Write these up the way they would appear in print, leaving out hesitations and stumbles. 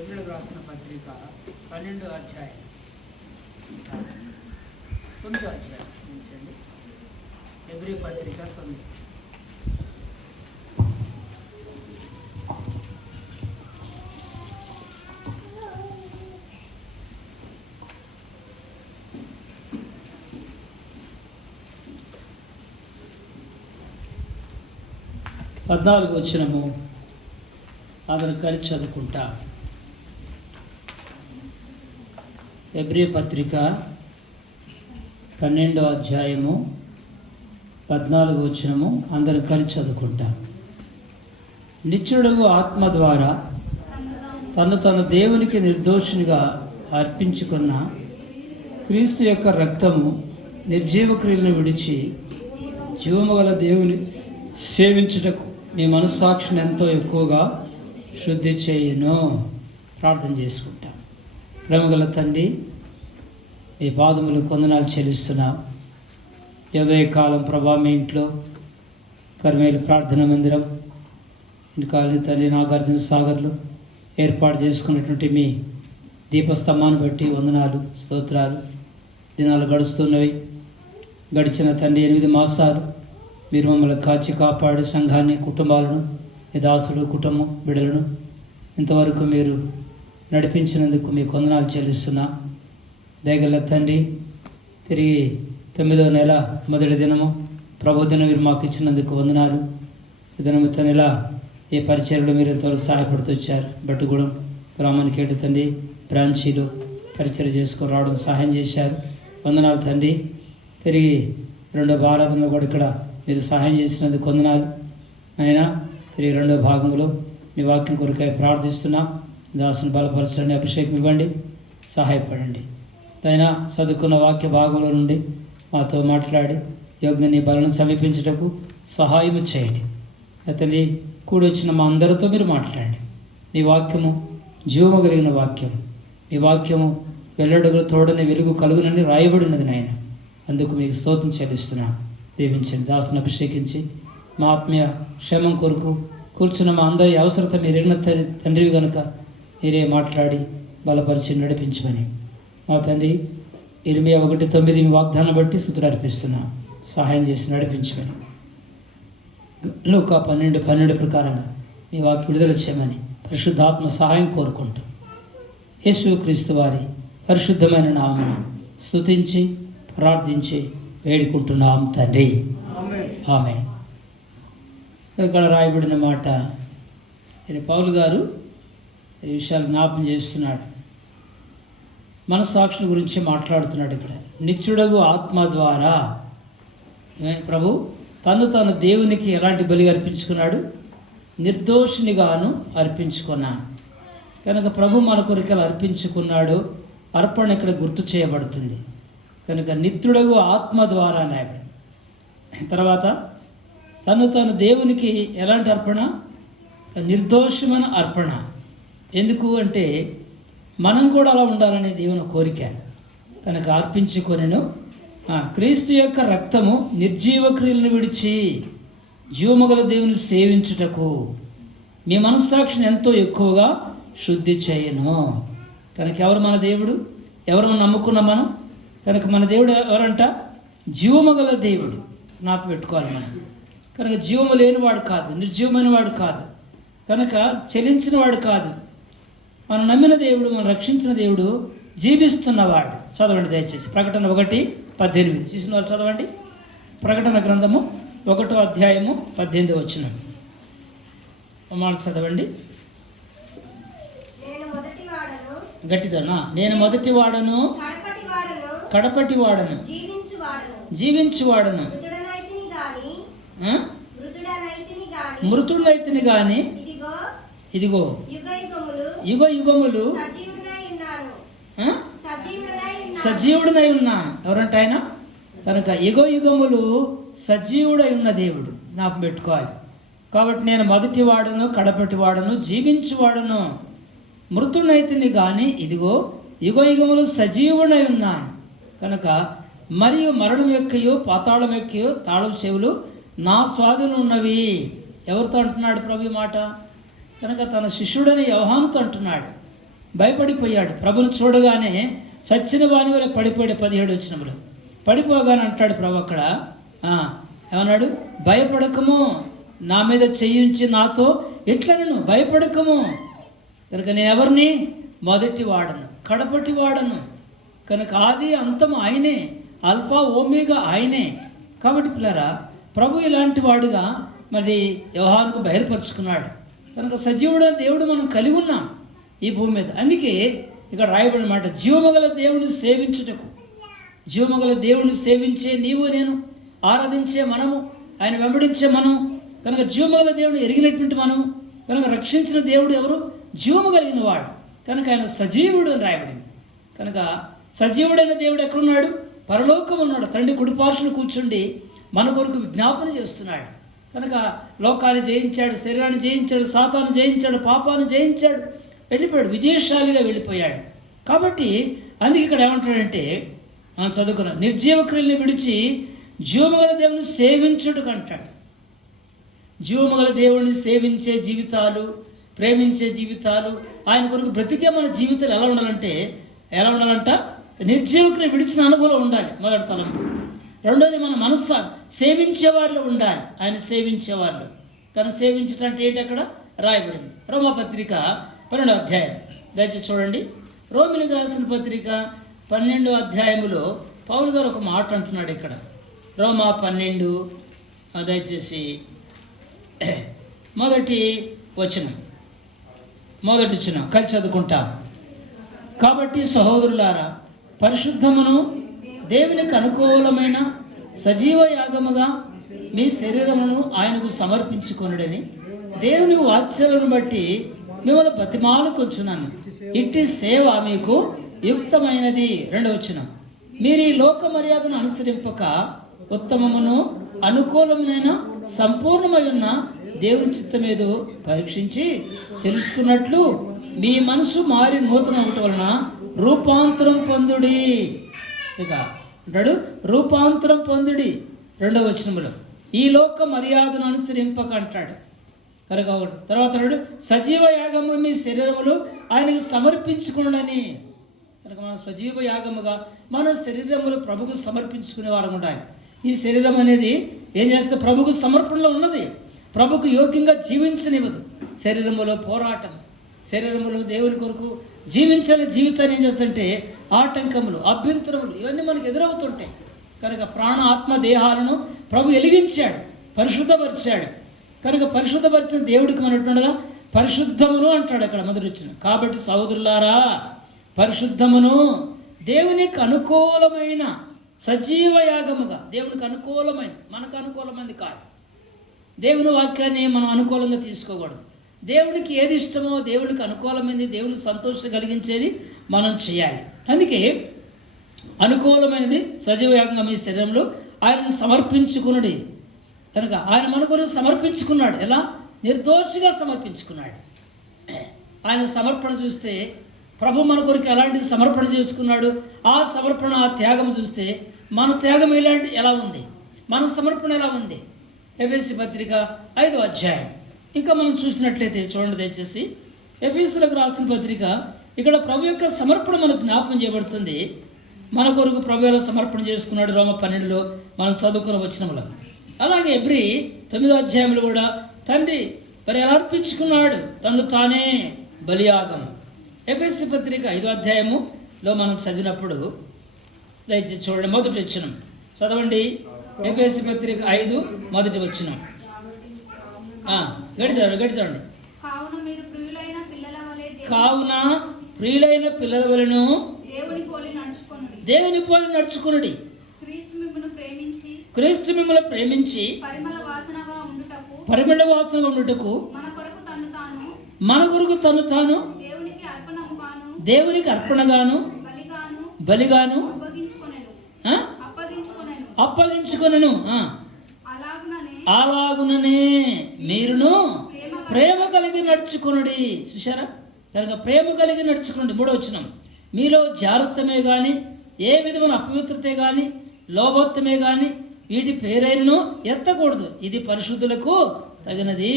ఎబ్రీయులకు రాసిన పత్రిక 12వ అధ్యాయం 9వ అధ్యాయం నుంచండి. ఎబ్రీ పత్రిక 9. పద్నాలుగు వచనము అందరూ కలిసి చదువుకుంటా. ఎబ్రీ పత్రిక 12వ అధ్యాయము 14వ వచనము అందరూ కలిసి చదువుకుంటా. నిత్యుడు ఆత్మ ద్వారా తను దేవునికి నిర్దోషినిగా అర్పించుకున్న క్రీస్తు యొక్క రక్తము నిర్జీవ క్రియలను విడిచి జీవము గల దేవుని సేవించుటకు మీ మనస్సాక్షిని ఎంతో ఎక్కువగా శుద్ధి చేయును. ప్రార్థన చేసుకుంటాం. ప్రేమగల తండ్రి, మీ పాదములు కొందనాలు చెల్లిస్తున్నాం. కాలం ప్రభా మీ ఇంట్లో కర్మేలు ప్రార్థన మందిరం ఇంకా తల్లి నాగార్జున సాగర్లో ఏర్పాటు చేసుకున్నటువంటి మీ దీపస్తంభాన్ని బట్టి వందనాలు, స్తోత్రాలు. దినాలు గడుస్తున్నవి. గడిచిన తండ్రి 8 మాసాలు మీరు మమ్మల్ని కాచి కాపాడి సంఘాన్ని, కుటుంబాలను, మీ దాసుడు కుటుంబం బిడ్డలను ఇంతవరకు మీరు నడిపించినందుకు మీకు వందనాలు చెల్లిస్తున్నా. దయగల తండ్రి, తిరిగి 9వ నెల మొదటి దినము ప్రభు దినం మీరు మాకు ఇచ్చినందుకు వందనాలు. ఈ దినము నెల ఏ పరిచర్యలో మీరు ఎంతవరకు సహాయపడుతూ వచ్చారు. బట్టుగూడెం గ్రామానికి ఏడు తండ్రి బ్రాంచీలో పరిచర్య చేసుకొని రావడం సహాయం చేశారు. వందనాలు తండ్రి. తిరిగి 2వ ఆరాధనలో కూడా ఇక్కడ మీరు సహాయం చేసినందుకు వందనాలు. అయినా తిరిగి 2వ భాగంలో మీ వాక్యం కొరకై ప్రార్థిస్తున్నాం. దాసుని బలపరచండి, అభిషేకం ఇవ్వండి, సహాయపడండి. అయినా చదువుకున్న వాక్య భాగంలో నుండి మాతో మాట్లాడి యోగ్య నీ బలను సమీపించుటకు సహాయం చేయండి. అతని కూడి వచ్చిన మా అందరితో మీరు మాట్లాడండి. మీ వాక్యము జీవము కలిగిన వాక్యం. మీ వాక్యము వెల్లడుగుల తోడని వెలుగు కలుగునని రాయబడినది నాయన. అందుకు మీకు స్తోత్రం చెల్లిస్తున్నాను. దీవించండి. దాసుని అభిషేకించి మా ఆత్మీయ క్షేమం కొరకు కూర్చున్న మా అందరి అవసరత మీరు ఎరిగిన తండ్రివి కనుక మీరే మాట్లాడి బలపరిచి నడిపించమని మా తండ్రి ఇర్మియా 1:9 మీ వాగ్దానం బట్టి స్తుతులు అర్పిస్తున్నాం. సహాయం చేసి నడిపించమని లూకా 12:12 ప్రకారంగా మీ వాక్య విడుదల చేయమని పరిశుద్ధాత్మ సహాయం కోరుకుంటూ యేసుక్రీస్తు వారి పరిశుద్ధమైన నామమున స్తుతించి ప్రార్థించి వేడుకుంటున్నాం తండ్రి. ఆమేన్. ఇక్కడ రాయబడిన మాట పౌలు గారు ఈ విషయాలు జ్ఞాపం చేస్తున్నాడు. మనస్సాక్షుల గురించి మాట్లాడుతున్నాడు. ఇక్కడ నిత్యుడగు ఆత్మ ద్వారా ప్రభు తను దేవునికి ఎలాంటి బలి అర్పించుకున్నాడు? నిర్దోషినిగాను అర్పించుకున్నాను కనుక ప్రభు మన కొరికలు అర్పించుకున్నాడు. అర్పణ ఇక్కడ గుర్తు చేయబడుతుంది. కనుక నిత్యుడగు ఆత్మ ద్వారా నాయకుడు. తర్వాత తను దేవునికి ఎలాంటి అర్పణ? నిర్దోషమైన అర్పణ. ఎందుకు అంటే మనం కూడా అలా ఉండాలనే దేవుని కోరిక. కనుక అర్పించుకొనెను. క్రీస్తు యొక్క రక్తము నిర్జీవ క్రియలను విడిచి జీవమగల దేవుని సేవించుటకు మీ మనస్సాక్షిని ఎంతో ఎక్కువగా శుద్ధి చేయను. కనుక ఎవరు మన దేవుడు? ఎవరు నమ్ముకున్నాం మనం? కనుక మన దేవుడు ఎవరంట? జీవమగల దేవుడు. నాకు పెట్టుకోవాలి మనం. కనుక జీవము లేనివాడు కాదు, నిర్జీవమైన వాడు కాదు, కనుక చెలించిన వాడు కాదు. మనం నమ్మిన దేవుడు, మనం రక్షించిన దేవుడు జీవిస్తున్నవాడు. చదవండి దయచేసి ప్రకటన 1:18. చూసిన వాళ్ళు చదవండి. ప్రకటన గ్రంథము 1వ అధ్యాయము 18 వచనం మాట చదవండి. గట్టిదనా? నేను మొదటి వాడను, కడపటి వాడను, జీవించువాడను, మృతుడైతిని గాని ఇదిగో యుగ యుగములు సజీవుడనై ఉన్నాను. ఎవరంటే ఆయన? కనుక యుగ యుగములు సజీవుడై ఉన్న దేవుడు. జ్ఞాపకం పెట్టుకోవాలి. కాబట్టి నేను మొదటి వాడను, కడపటి వాడను, జీవించువాడను, మృతుడైతిని గాని ఇదిగో యుగ యుగములు సజీవుడై ఉన్నాను. కనుక మరియు మరణం యొక్కయో పాతాళం యొక్కయో తాళం చెవులు నా స్వాధీనం ఉన్నవి. ఎవరితో అంటున్నాడు ప్రభు ఈ మాట? కనుక తన శిష్యుడని యోహానుతో అంటున్నాడు. భయపడిపోయాడు. ప్రభుని చూడగానే చచ్చిన వాని వల్ల పడిపోయాడు. 17 వచనంలో పడిపోగానే అంటాడు ప్రభు అక్కడ ఏమన్నాడు? భయపడకము, నా మీద చెయ్యించి నాతో ఎట్లనను భయపడకము. కనుక నేను ఎవరిని? మొదటి వాడను, కడపటి వాడను. కనుక ఆది అంతం ఆయనే, అల్ఫా ఓమేగా ఆయనే. కాబట్టి పిల్లరా, ప్రభు ఇలాంటి వాడుగా మరి యోహానుకు బయలుపరుచుకున్నాడు. కనుక సజీవుడైన దేవుడు మనం కలిగి ఉన్నాం ఈ భూమి మీద. అందుకే ఇక్కడ రాయబడిన మాట, జీవమగల దేవుని సేవించుటకు. జీవమగల దేవుని సేవించే నీవు నేను, ఆరాధించే మనము, ఆయన వెంబడించే మనం. కనుక జీవమగల దేవుని ఎరిగినటువంటి మనము. కనుక రక్షించిన దేవుడు ఎవరు? జీవము కలిగిన వాడు. కనుక ఆయన సజీవుడు అని రాయబడింది. కనుక సజీవుడైన దేవుడు ఎక్కడున్నాడు? పరలోకం ఉన్నాడు. తండ్రి కుడిపార్శ్వన కూర్చుండి మన కొరకు విజ్ఞాపన చేస్తున్నాడు. కనుక లోకాన్ని జయించాడు, శరీరాన్ని జయించాడు, సాతాను జయించాడు, పాపాన్ని జయించాడు, వెళ్ళిపోయాడు, విజయశాలిగా వెళ్ళిపోయాడు. కాబట్టి అందుకే ఇక్కడ ఏమంటాడంటే, మనం చదువుకున్నాం, నిర్జీవ క్రియల్ని విడిచి జీవమగల దేవుని సేవించుటకు అంటాడు. జీవమగల దేవుడిని సేవించే జీవితాలు, ప్రేమించే జీవితాలు, ఆయన కొరకు బ్రతికే మన జీవితాలు ఎలా ఉండాలంట? నిర్జీవ క్రియ విడిచిన అనుభవం ఉండాలి. మొదటి తలంపు. రెండోది మన మనస్సు సేవించేవారిలో ఉండాలి. ఆయన సేవించేవారిలో. కానీ సేవించటం అంటే ఏంటి? అక్కడ రాయబడింది. రోమాపత్రిక 12వ అధ్యాయం దయచేసి చూడండి. రోమిలికి రాసిన పత్రిక 12వ అధ్యాయములో పౌలు గారు ఒక మాట అంటున్నాడు ఇక్కడ. రోమా 12 దయచేసి మొదటి వచనం కలిసి చదువుకుంటాం. కాబట్టి సహోదరులారా, పరిశుద్ధమును దేవునికి అనుకూలమైన సజీవ యాగముగా మీ శరీరమును ఆయనకు సమర్పించుకొనుడని దేవుని వాత్సల్యమును బట్టి మిమ్మల్ని బతిమాలుకొచ్చున్నాను. ఇట్టి సేవ మీకు యుక్తమైనది. 2వ వచనం, మీరు ఈ లోక మర్యాదను అనుసరింపక ఉత్తమమును అనుకూలమైన సంపూర్ణమై ఉన్న దేవుని చిత్తమేదో పరీక్షించి తెలుసుకున్నట్లు మీ మనసు మారి నూతన ఒకటి వలన రూపాంతరం పొందుడి. ఇక అంటాడు, రూపాంతరం పొందుడి. 2వ వచనంలో ఈ లోక మర్యాదను అనుసరింపక అంటాడు. కనుక తర్వాత అన్నాడు, సజీవ యాగము మీ శరీరములు ఆయనకు సమర్పించుకునని. కనుక మన సజీవ యాగముగా మన శరీరములు ప్రభుకు సమర్పించుకునే వారు ఉండాలి. ఈ శరీరం అనేది ఏం చేస్తే ప్రభుకు సమర్పణలో ఉన్నది. ప్రభుకు యోగ్యంగా జీవించనివ్వదు. శరీరములో పోరాటం, శరీరములో దేవుని కొరకు జీవించాలని జీవితాన్ని ఏం చేస్తుంటే ఆటంకములు, అభ్యంతరములు ఇవన్నీ మనకు ఎదురవుతుంటాయి. కనుక ప్రాణ ఆత్మ దేహాలను ప్రభు వెలిగించాడు, పరిశుద్ధపరిచాడు. కనుక పరిశుద్ధపరిచిన దేవుడికి మనట్టుగా పరిశుద్ధమును అంటాడు అక్కడ మొదటి వచ్చిన. కాబట్టి సహోదరులారా, పరిశుద్ధమును దేవునికి అనుకూలమైన సజీవ యాగముగా, దేవునికి అనుకూలమైనది, మనకు అనుకూలమైనది కాదు. దేవుని వాక్యాన్ని మనం అనుకూలంగా తీసుకోకూడదు. దేవునికి ఏది ఇష్టమో, దేవునికి అనుకూలమైనది, దేవునికి సంతోషం కలిగించేది మనం చేయాలి. అందుకే అనుకూలమైనది సజీవయాగంగా మీ శరీరంలో ఆయన సమర్పించుకున్నది కనుక ఆయన మన కొరకు సమర్పించుకున్నాడు. ఎలా? నిర్దోషిగా సమర్పించుకున్నాడు. ఆయన సమర్పణ చూస్తే ప్రభు మన కొరకు ఎలాంటి సమర్పణ చేసుకున్నాడు, ఆ సమర్పణ ఆ త్యాగం చూస్తే మన త్యాగం ఎలా ఉంది, మన సమర్పణ ఎలా ఉంది. ఎఫెసీ పత్రిక 5వ అధ్యాయం ఇంకా మనం చూసినట్లయితే చూడండి దయచేసి. ఎఫెసీయులకు రాసిన పత్రిక ఇక్కడ ప్రభు యొక్క సమర్పణ మనకు జ్ఞాపకం చేయబడుతుంది. మన కొరకు ప్రభు ఎలా సమర్పణ చేసుకున్నాడు రోమ 12లో మనం చదువుకున్న వచనములో. అలాగే ఎబ్రీ 9వ అధ్యాయంలో కూడా తండ్రి మరి ఎలా అర్పించుకున్నాడు తను తానే బలియాగం. ఎఫెసీ పత్రిక 5వ అధ్యాయములో మనం చదివినప్పుడు దయచేసి చూడండి మొదటి వచనం చదవండి. ఎఫెసీ పత్రిక 5 మొదటి వచనం గడిచండి. కావున ప్రియులైన పిల్లల వలెను దేవుని పోలి నడుచుకొనుడి. క్రీస్తు మిమ్మల్ని ప్రేమించి పరిమళ వాసనగా ఉండుటకు మన కొరకు తను తాను దేవునికి అర్పణగాను బలిగాను అప్పగించుకొనెను. అలాగుననే మీరును ప్రేమ కలిగి నడుచుకొనుడి. చూశారా? కనుక ప్రేమ కలిగి నడుచుకోండి. 3వ వచనం, మీలో జాగ్రత్తమే గాని ఏ విధమైన అపవిత్రతే గాని లోభత్వమే గాని వీటి పేరైనను ఎత్తకూడదు. ఇది పరిశుద్ధులకు తగినది.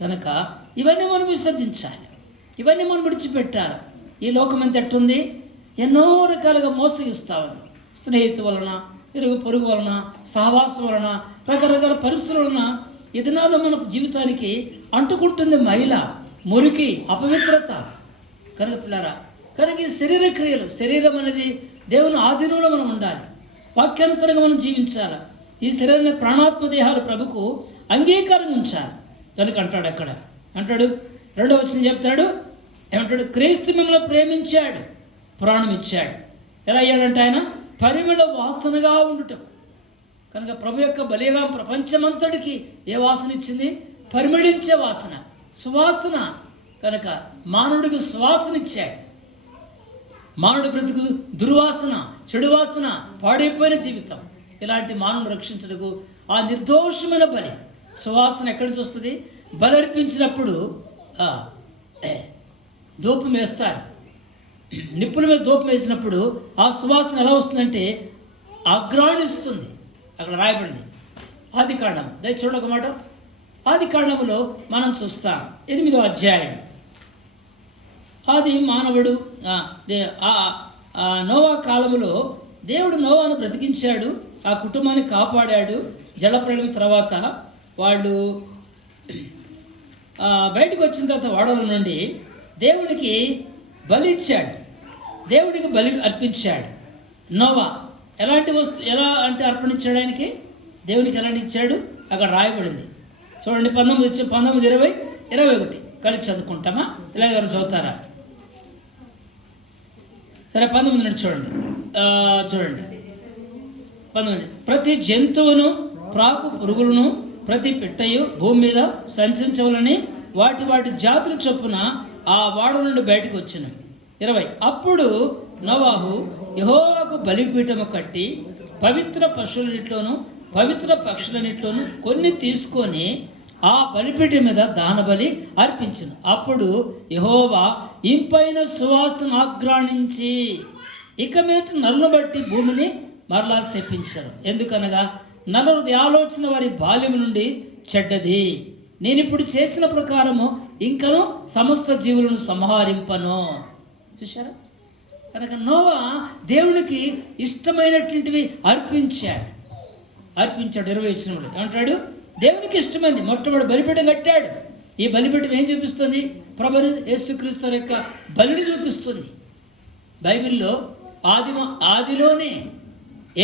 కనుక ఇవన్నీ మనం విసర్జించాలి, ఇవన్నీ మనం విడిచిపెట్టాలి. ఈ లోకం ఎంత ఎట్టుంది? ఎన్నో రకాలుగా మోసగిస్తా ఉంది. స్నేహితు వలన, ఇరుగు పొరుగు వలన, సహవాసం వలన, రకరకాల పరిస్థితుల వలన ఈ దినాల్లో మన జీవితానికి అంటుకుంటుంది మైల, మురికి, అపవిత్రత. కనుక పిల్లరా, కనుక ఈ శరీర క్రియలు, శరీరం అనేది దేవుని ఆధీనంలో మనం ఉండాలి, వాక్యానుసారంగా మనం జీవించాలి. ఈ శరీరాన్ని ప్రాణాత్మ దేహాలు ప్రభుకు అంగీకారం ఉంచాలి. కనుక అంటాడు అక్కడ, అంటాడు 2వ వచనం చెప్తాడు, ఏమంటాడు? క్రీస్తు మిమ్మల్ని ప్రేమించాడు, ప్రాణం ఇచ్చాడు. ఎలా అయ్యాడంటే ఆయన పరిమళ వాసనగా ఉండుటకు. కనుక ప్రభు యొక్క బలిగా ప్రపంచమంతటికి ఏ వాసన ఇచ్చింది? పరిమళించే వాసన, సువాసన. కనుక మానవుడికి సువాసన ఇచ్చాడు. మానవుడి బ్రతుకు దుర్వాసన, చెడు వాసన, పాడైపోయిన జీవితం. ఇలాంటి మానవుడు రక్షించడానికి ఆ నిర్దోషమైన బలి సువాసన ఎక్కడి నుంచి వస్తుంది? బలి అర్పించినప్పుడు ధూపం వేస్తారు. నిప్పుల మీద ధూపం వేసినప్పుడు ఆ సువాసన ఎలా వస్తుందంటే అగ్రాణిస్తుంది. అక్కడ రాయబడింది ఆది కాండం. దయ చూడక మాట. ఆది కాండములో మనం చూస్తాం 8వ అధ్యాయం. అది మానవుడు నోవా కాలములో దేవుడు నోవాను బ్రతికించాడు, ఆ కుటుంబాన్ని కాపాడాడు. జలప్రళయం తర్వాత వాళ్ళు బయటకు వచ్చిన తర్వాత వాడల నుండి దేవుడికి బలి ఇచ్చాడు, దేవుడికి బలి అర్పించాడు. నోవా ఎలా అంటే అర్పణించాడు ఆయనకి, దేవునికి ఎలాంటి ఇచ్చాడు అక్కడ రాయబడింది. చూడండి 19, 20, 21 కలిసి చదువుకుంటామా? ఇలా ఎవరు చదువుతారా? సరే 19 నుండి చూడండి. 19, ప్రతి జంతువును ప్రాకు పురుగులను ప్రతి పిట్టయు భూమి మీద సంచరించవలని వాటి వాటి జాతుల చొప్పున ఆ వాడ నుండి బయటకు వచ్చిన. 20, అప్పుడు నోవాహు యెహోవాకు బలిపీఠము కట్టి పవిత్ర పశువులన్నిట్లోనూ పవిత్ర పక్షులన్నిట్లోనూ కొన్ని తీసుకొని ఆ బలిపీఠం మీద దానబలి అర్పించును. అప్పుడు యెహోవా ఇంపైన సువాసన ఆగ్రాణించి ఇక మీద నరులను బట్టి భూమిని మరలా శపించారు. ఎందుకనగా నరుడి ఆలోచన వారి బాల్యం నుండి చెడ్డది. నేను ఇప్పుడు చేసిన ప్రకారము ఇంకను సమస్త జీవులను సంహరింపను. చూశారా? కనుక నోవా దేవుడికి ఇష్టమైనటువంటివి అర్పించాడు. 20 వచనంలో ఏమంటాడు? దేవునికి ఇష్టమైంది మొట్టమొదటి బలిపీఠం కట్టాడు. ఈ బలిపీఠం ఏం చూపిస్తుంది? ప్రభువు యేసుక్రీస్తు యొక్క బలిని చూపిస్తుంది. బైబిల్లో ఆదిలోనే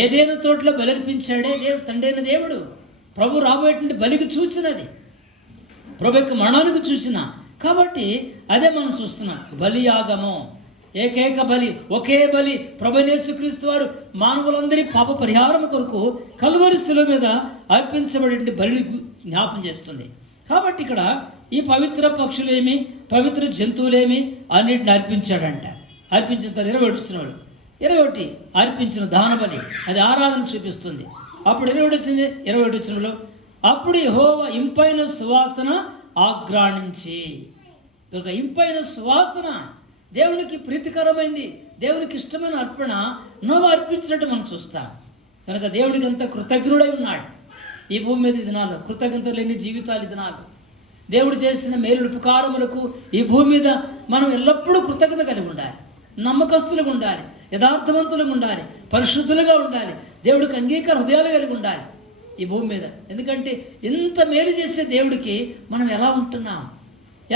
ఏదైనా తోటలో బలర్పించాడే తండ్రి అయిన దేవుడు. ప్రభు రాబోయేటువంటి బలికి చూచినది, ప్రభు యొక్క మరణానికి చూసిన. కాబట్టి అదే మనం చూస్తున్నాం. బలియాగము, ఏకైక బలి, ఒకే బలి. ప్రభు యేసుక్రీస్తు వారు మానవులందరి పాప పరిహారం కొరకు కల్వరి శిలువ మీద అర్పించబడే బలిని జ్ఞాపం చేస్తుంది. కాబట్టి ఇక్కడ ఈ పవిత్ర పక్షులేమి, పవిత్ర జంతువులేమి అన్నిటిని అర్పించాడంట. అర్పించిన 21 వచ్చినవాడు 21 అర్పించిన దాన బలి, అది ఆరాధన చూపిస్తుంది. అప్పుడు 21 వచనంలో అప్పుడు యెహోవా ఇంపైన సువాసన ఆగ్రాణించి, ఒక ఇంపైన సువాసన, దేవునికి ప్రీతికరమైంది, దేవునికి ఇష్టమైన అర్పణ నోవా అర్పించినట్టు మనం చూస్తాం. కనుక దేవుడికి అంత కృతజ్ఞుడై ఉన్నాడు. ఈ భూమి మీద దినాలు కృతజ్ఞత లేని జీవితాలు దినాలు. దేవుడు చేసిన మేలు ఉపకారములకు ఈ భూమి మీద మనం ఎల్లప్పుడూ కృతజ్ఞత కలిగి ఉండాలి, నమ్మకస్తులుగా ఉండాలి, యథార్థవంతులుగా ఉండాలి, పరిశుద్ధులుగా ఉండాలి, దేవుడికి అంగీకార హృదయాలు కలిగి ఉండాలి ఈ భూమి మీద. ఎందుకంటే ఇంత మేలు చేసే దేవుడికి మనం ఎలా ఉంటున్నాం,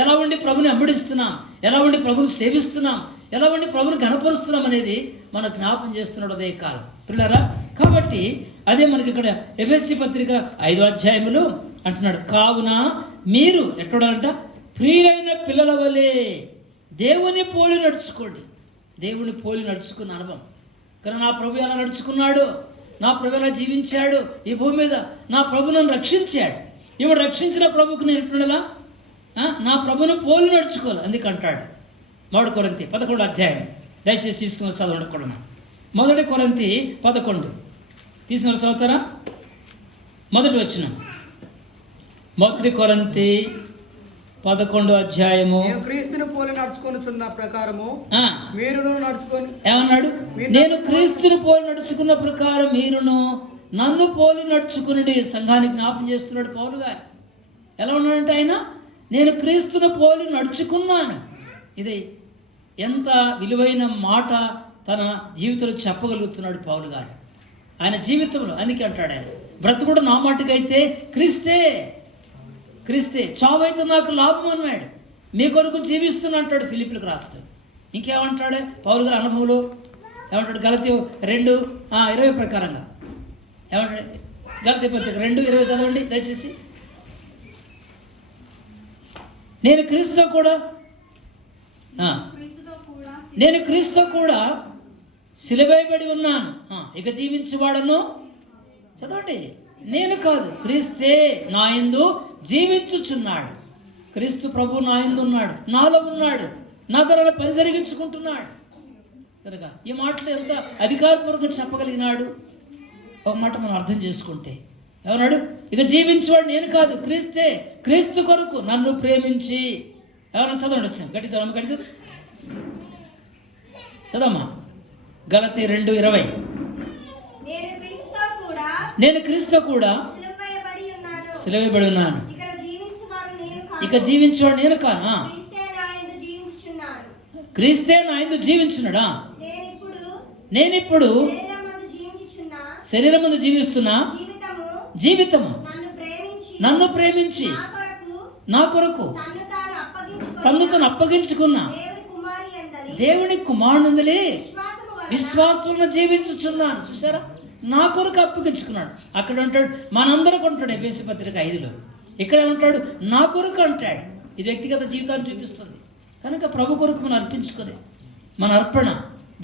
ఎలా ఉండి ప్రభుని వెంబడిస్తున్నాం, ఎలా ఉండి ప్రభుని సేవిస్తున్నాం, ఎలా ఉండి ప్రభుని ఘనపరుస్తున్నాం అనేది మన జ్ఞాపం చేస్తున్నాడు అదే కాలం పిల్లరా. కాబట్టి అదే మనకి ఇక్కడ ఎఫెసీ పత్రిక 5వ అధ్యాయములో అంటున్నాడు, కావున మీరు ఎక్కడంట ప్రియులైన పిల్లల వలె దేవుని పోలి నడుచుకోండి. దేవుని పోలి నడుచుకున్న అనుభవం. కానీ నా ప్రభు ఎలా నడుచుకున్నాడు, నా ప్రభు ఎలా జీవించాడు ఈ భూమి మీద, నా ప్రభు నన్ను రక్షించాడు. ఇప్పుడు రక్షించిన ప్రభుకు నేను ఎట్లుండాలా, నా ప్రభును పోలి నడుచుకోవాలి. అందుకంటాడు 1 కొరింథీ 11వ అధ్యాయం, దయచేసి తీసుకుని చదవండి కూడా. 1 కొరింథీ 11 తీసుకుని చదువుతారా? 1వ వచనం, 1 కొరింథీ 11వ అధ్యాయము. క్రీస్తుని పోలి నడుచుకొనుచున్న ప్రకారము మీరును నడుచుకొని, ఏమన్నాడు? నేను క్రీస్తుని పోలి నడుచుకున్న ప్రకారం మీరును నన్ను పోలి నడుచుకుని. సంఘానికి జ్ఞాపం చేస్తున్నాడు పౌలు గారు. ఎలా ఉన్నాడంటే ఆయన, నేను క్రీస్తుని పోలి నడుచుకున్నాను. ఇది ఎంత విలువైన మాట తన జీవితంలో చెప్పగలుగుతున్నాడు పౌలు గారు ఆయన జీవితంలో. అందుకే అంటాడు ఆయన, బ్రతుకుడు నా మాటకైతే క్రీస్తే, క్రీస్తే, చావైతే నాకు లాభం అన్నాడు. మీ కొరకు జీవిస్తున్నా అంటాడు ఫిలిప్పీలకు రాస్తూ. ఇంకేమంటాడు పౌలు గారి అనుభవంలో? ఏమంటాడు? గలతీ 2:20 ప్రకారంగా ఏమంటాడు? గలతీ పత్రిక 2:20 చదవండి దయచేసి. నేను క్రీస్తుతో కూడా సిలువేయబడి ఉన్నాను, ఇక జీవించేవాడను, చదవండి, నేను కాదు క్రీస్తే నా యందు జీవించుచున్నాడు. క్రీస్తు ప్రభు నా యందు ఉన్నాడు, నాలో ఉన్నాడు, నా ద్వారా పని జరిగించుకుంటున్నాడు. కనుక ఈ మాటలు ఎంత అధికారపూర్వకంగా చెప్పగలిగినాడు. ఒక మాట మనం అర్థం చేసుకుంటే ఏమన్నాడు? ఇక జీవించేవాడు నేను కాదు క్రీస్తే, క్రీస్తు కొరకు నన్ను ప్రేమించి. ఎవరన్నా చదవండి, వచ్చిన గట్టి చదమ్మా. గలతీ 2:20 నేను క్రీస్తు కూడా సిలువేయబడి ఉన్నాను, ఇక జీవించేవాడు నేను కానా, క్రీస్తే నా యందు జీవించున్నాడా. నేనిప్పుడు శరీరం ముందు జీవిస్తున్నా జీవితము నన్ను ప్రేమించి నా కొరకు తన్ను తను అప్పగించుకున్న దేవుని కుమారునిందలే విశ్వాసంలో జీవించుచున్నాను. చూసారా, నా కొరకు అప్పగించుకున్నాడు. అక్కడ ఉంటాడు మనందరికి ఉంటాడు ఎఫెసీ పత్రిక 5లో. ఇక్కడ ఉంటాడు నా కొరకు అంటాడు. ఇది వ్యక్తిగత జీవితాన్ని చూపిస్తుంది. కనుక ప్రభు కొరకు మనం అర్పించుకొని మన అర్పణ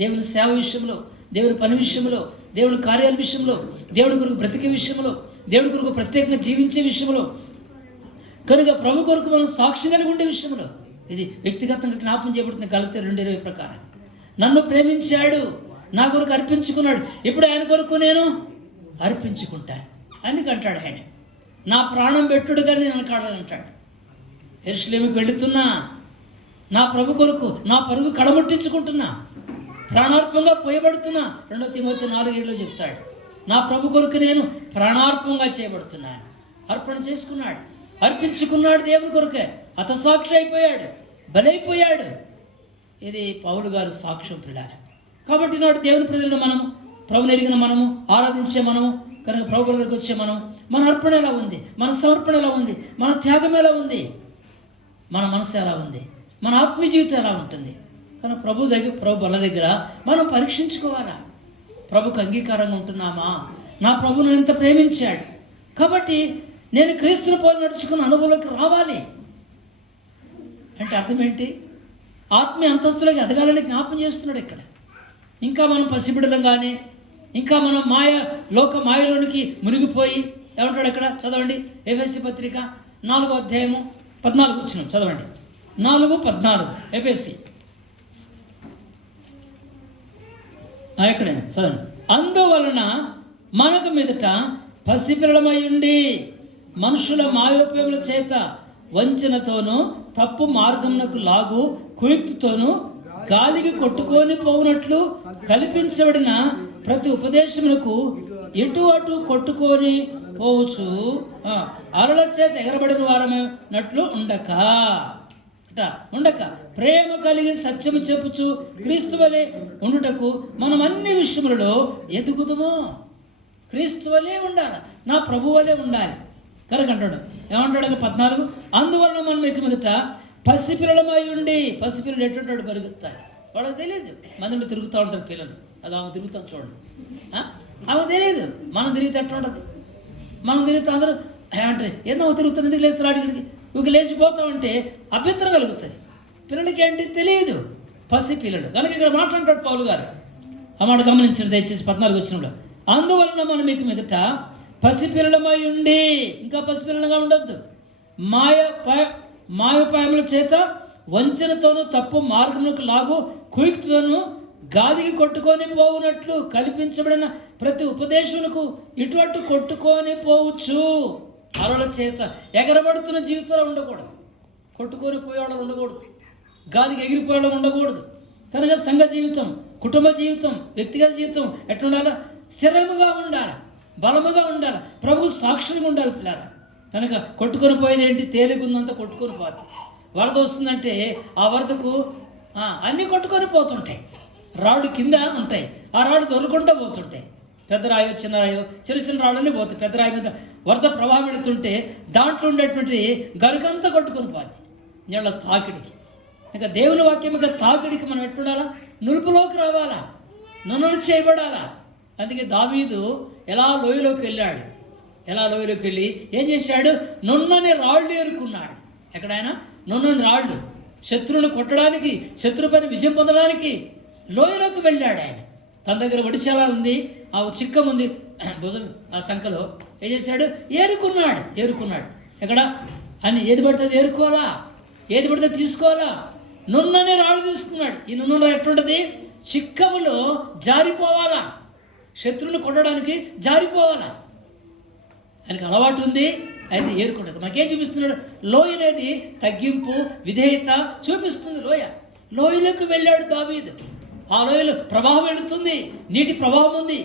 దేవుని సేవ విషయంలో, దేవుని పని విషయంలో, దేవుని కార్యాల విషయంలో, దేవుడి కొరకు బ్రతికే విషయంలో, దేవుడి కొరకు ప్రత్యేకంగా జీవించే విషయంలో, కనుక ప్రభు కొరకు మనం సాక్షి కలిగి ఉండే విషయంలో ఇది వ్యక్తిగతంగా జ్ఞాపం చేయబడుతుంది. గలతీ 2:20 ప్రకారం నన్ను ప్రేమించాడు, నా కొరకు అర్పించుకున్నాడు, ఇప్పుడు ఆయన కొరకు నేను అర్పించుకుంటాను. అందుకంటాడు ఆయన, నా ప్రాణం పెట్టుడుగా నేను అనకాడాలంటాడు. యెరూషలేముకు వెళుతున్నా, నా ప్రభు కొరకు నా పరుగు కడముట్టించుకుంటున్నా, ప్రాణార్పంగా పోయబడుతున్నా. 2 తిమోతి 4:7 చెప్తాడు, నా ప్రభు కొరకు నేను ప్రాణార్పంగా చేయబడుతున్నాను. అర్పణ చేసుకున్నాడు, అర్పించుకున్నాడు దేవుని కొరకే, హతసాక్షి అయిపోయాడు, బలైపోయాడు. ఇది పౌలు గారు సాక్ష్యం పిల్లారు. కాబట్టి నాడు దేవుని ప్రజలను మనము, ప్రభుని ఎరిగిన మనము, ఆరాధించే మనము, కనుక ప్రభు దగ్గరికి వచ్చే మనం, మన అర్పణ ఎలా ఉంది, మన సమర్పణ ఎలా ఉంది, మన త్యాగం ఎలా ఉంది, మన మనసు ఎలా ఉంది, మన ఆత్మీయ జీవితం ఎలా ఉంటుంది. కానీ ప్రభు బల దగ్గర మనం పరీక్షించుకోవాలా. ప్రభుకు అంగీకారంగా ఉంటున్నామా? నా ప్రభువును ఎంత ప్రేమించాడు కాబట్టి నేను క్రీస్తుని పోలి నడుచుకున్న అనుభవంలోకి రావాలి అంటే అర్థం ఏంటి? ఆత్మీయ అంతస్తులోకి ఎదగాలని జ్ఞాపం చేస్తున్నాడు ఇక్కడ. ఇంకా మనం పసిబిడలంగానే, ఇంకా మనం లోక మాయలోనికి మునిగిపోయి ఏమంటాడు ఇక్కడ? చదవండి ఎఫెసీ పత్రిక 4వ అధ్యాయము 14 వచనం చదవండి. 4:14 ఎఫెసీ. ఇక్కడే చదవండి. అందువలన మనకు మీదట పసిపిల్లలమై ఉండి మనుషుల మాయోపయముల చేత వంచనతోనూ తప్పు మార్గమునకు లాగు కుయుక్తితోనూ గాలికి కొట్టుకొని పోవునట్లు కల్పించబడిన ప్రతి ఉపదేశమునకు ఇటు అటు కొట్టుకొని పోవచ్చు అలల చేత ఎగరబడిన వారమైనట్లు ఉండక ప్రేమ కలిగి సత్యము చెప్పుచు క్రీస్తు వలె ఉండుటకు మనం అన్ని విషయములలో ఎదుగుదము. క్రీస్తు వలె ఉండాలి, నా ప్రభు వలె ఉండాలి కనుక అంటాడు. ఏమంటాడు 14, అందువలన మనం ఇక మీదట పసిపిల్లలమై ఉండి. పసిపిల్లలు ఎట్టుంటాడు పెరుగుతారు, వాళ్ళకి తెలియదు. మందిలో తిరుగుతూ ఉంటారు పిల్లలు, అది ఆమె తిరుగుతాం చూడండి. ఆమె తెలియదు, మనం తిరిగితే ఎట్లా ఉండదు. మనం తిరిగితే అందరూ ఏమంటారు, ఏదో తిరుగుతుంది, ఎందుకు లేస్తున్నాడు ఇక్కడికి, నువ్వు లేచిపోతావంటే అభ్యంతరం కలుగుతుంది. పిల్లలకి ఏంటి తెలియదు, పసి పిల్లలు. కనుక ఇక్కడ మాట్లాడతాడు పౌలు గారు. ఆ మాట గమనించండి దయచేసి 14 వచనంలో. అందువలన మనం మీకు మీదట పసిపిల్లలమై ఉండి, ఇంకా పసిపిల్లలుగా ఉండొద్దు, మాయోపాయముల చేత వంచనతోనూ తప్పు మార్గములకు లాగు కుయుక్తితోనూ గాలికి కొట్టుకొని పోవునట్లు కల్పించబడిన ప్రతి ఉపదేశమునకు ఇటువంటి కొట్టుకొని పోవచ్చు. అలల చేత ఎగరబడుతున్న జీవితాలు ఉండకూడదు, కొట్టుకొని పోయేవాళ్ళు ఉండకూడదు, గాలికి ఎగిరిపోయేవాళ్ళు ఉండకూడదు. కనుక సంఘ జీవితం, కుటుంబ జీవితం, వ్యక్తిగత జీవితం ఎట్లుండాలా? స్థిరముగా ఉండాలి, బలముగా ఉండాలి, ప్రభు సాక్షిగా ఉండాలి పిల్లలు. కనుక కొట్టుకొని పోయేది ఏంటి? తేలిగుందంతా కొట్టుకొని పోతుంది. వరద వస్తుందంటే ఆ వరదకు అన్నీ కొట్టుకొని పోతుంటాయి, రాళ్ళు కింద ఉంటాయి, ఆ రాళ్ళు దొరకకుండా పోతుంటాయి. పెద్ద రాయో చిన్న రాయో చిన్న చిన్న రాళ్ళన్నీ పోతాయి. పెద్ద రాయి మీద వరద ప్రవాహం వెళుతుంటే దాంట్లో ఉండేటువంటి గరుకంతా కొట్టుకొని పోతుంది నీళ్ళ తాకిడికి. ఇంకా దేవుని వాక్యం యొక్క తాకిడికి మనం ఎట్టుండాలా? నులుపులోకి రావాలా, నున్నలు చేయబడాలా. అందుకే దావీదు ఎలా లోయలోకి వెళ్ళాడు, ఎలా లోయలోకి వెళ్ళి ఏం చేశాడు? నున్నని రాళ్ళు ఏరుకున్నాడు. ఎక్కడైనా నున్నని రాళ్ళు శత్రువును కొట్టడానికి, శత్రుపైన విజయం పొందడానికి లోయలోకి వెళ్ళాడు ఆయన. తన దగ్గర ఒడిచాల ఉంది, ఆ చిక్కం ఉంది భుజం, ఆ సంఖలో ఏం చేశాడు? ఏరుకున్నాడు. ఎక్కడ అని ఏది పడితే అది ఏరుకోవాలా, ఏది పడితే తీసుకోవాలా? నున్ననే రాళ్ళు తీసుకున్నాడు. ఈ నున్నలో ఎట్లుంటుంది? చిక్కములో జారిపోవాలా, శత్రువుని కొట్టడానికి జారిపోవాలా. ఆయనకు అలవాటు ఉంది, అయితే ఏరుకుంటుంది. మనకేం చూపిస్తున్నాడు? లోయ అనేది తగ్గింపు, విధేయత చూపిస్తుంది. లోయలోకి వెళ్ళాడు దావీదు. ఆ లోయలో ప్రవాహం వెళుతుంది, నీటి ప్రవాహం ఉంది.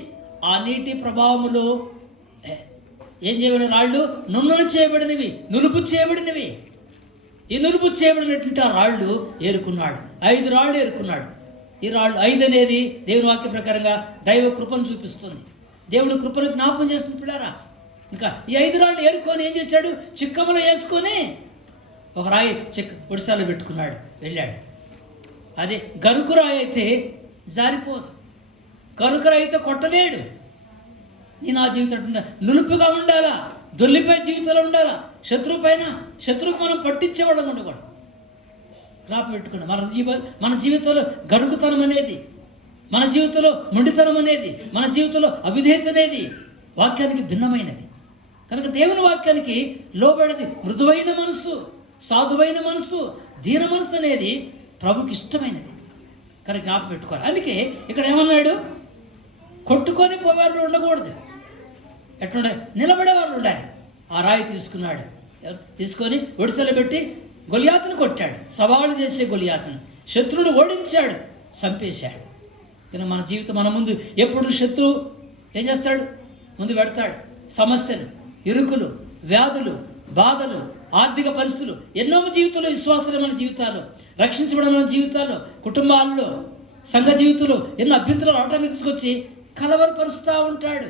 ఆ నీటి ప్రవాహములో ఏం చేయబడిన రాళ్ళు? నున్నలు చేయబడినవి, నులుపు చేయబడినవి. ఈ నులుపు చేయబడినటువంటి ఆ రాళ్ళు ఏరుకున్నాడు. 5 రాళ్ళు ఏరుకున్నాడు. ఈ రాళ్ళు 5 అనేది దేవుని వాక్య ప్రకారంగా దైవ కృపను చూపిస్తుంది, దేవుని కృపను జ్ఞాపం చేస్తుంది పిల్లరా. ఇంకా ఈ 5 రాళ్ళు ఏరుకొని ఏం చేశాడు? చిక్కములో వేసుకొని ఒక రాయి ఒడిశాలో పెట్టుకున్నాడు, వెళ్ళాడు. అది గరుకురాయి అయితే జారిపోదు, గరుకురాయి అయితే కొట్టలేడు. నేను ఆ జీవితం నులుపుగా ఉండాలా, దొల్లిపోయే జీవితంలో ఉండాలా. శత్రువుకు మనం పట్టించేవాళ్ళం ఉండకూడదు. జ్ఞాపకం పెట్టుకున్నాం. మన జీవితంలో గడుగుతనం అనేది, మన జీవితంలో మొండితనం అనేది, మన జీవితంలో అవిధేయత అనేది వాక్యానికి భిన్నమైనది. కనుక దేవుని వాక్యానికి లోబడేది మృదువైన మనసు, సాధువైన మనసు, దీన మనసు అనేది ప్రభుకి ఇష్టమైనది. కనుక జ్ఞాపకం పెట్టుకోవాలి. అందుకే ఇక్కడ ఏమన్నాడు? కొట్టుకొని పోయేవాళ్ళు ఉండకూడదు, ఎట్లుండే నిలబడేవాళ్ళు ఉండాలి. ఆ రాయి తీసుకున్నాడు, తీసుకొని ఒడిసెలో పెట్టి గొలియాతును కొట్టాడు, సవాలు చేసే గొలియాతును. శత్రువును ఓడించాడు, చంపేశాడు. కానీ మన జీవితం మన ముందు ఎప్పుడు శత్రువు ఏం చేస్తాడు? ముందు పెడతాడు సమస్యలు, ఇరుకులు, వ్యాధులు, బాధలు, ఆర్థిక పరిస్థితులు. ఎన్నో జీవితంలో విశ్వాసాలు, మన జీవితాల్లో రక్షించబడిన మన జీవితాల్లో, కుటుంబాల్లో, సంఘ జీవితంలో ఎన్నో అభ్యంతరాలు ఆటంకం తీసుకొచ్చి కలవరపరుస్తూ ఉంటాడు,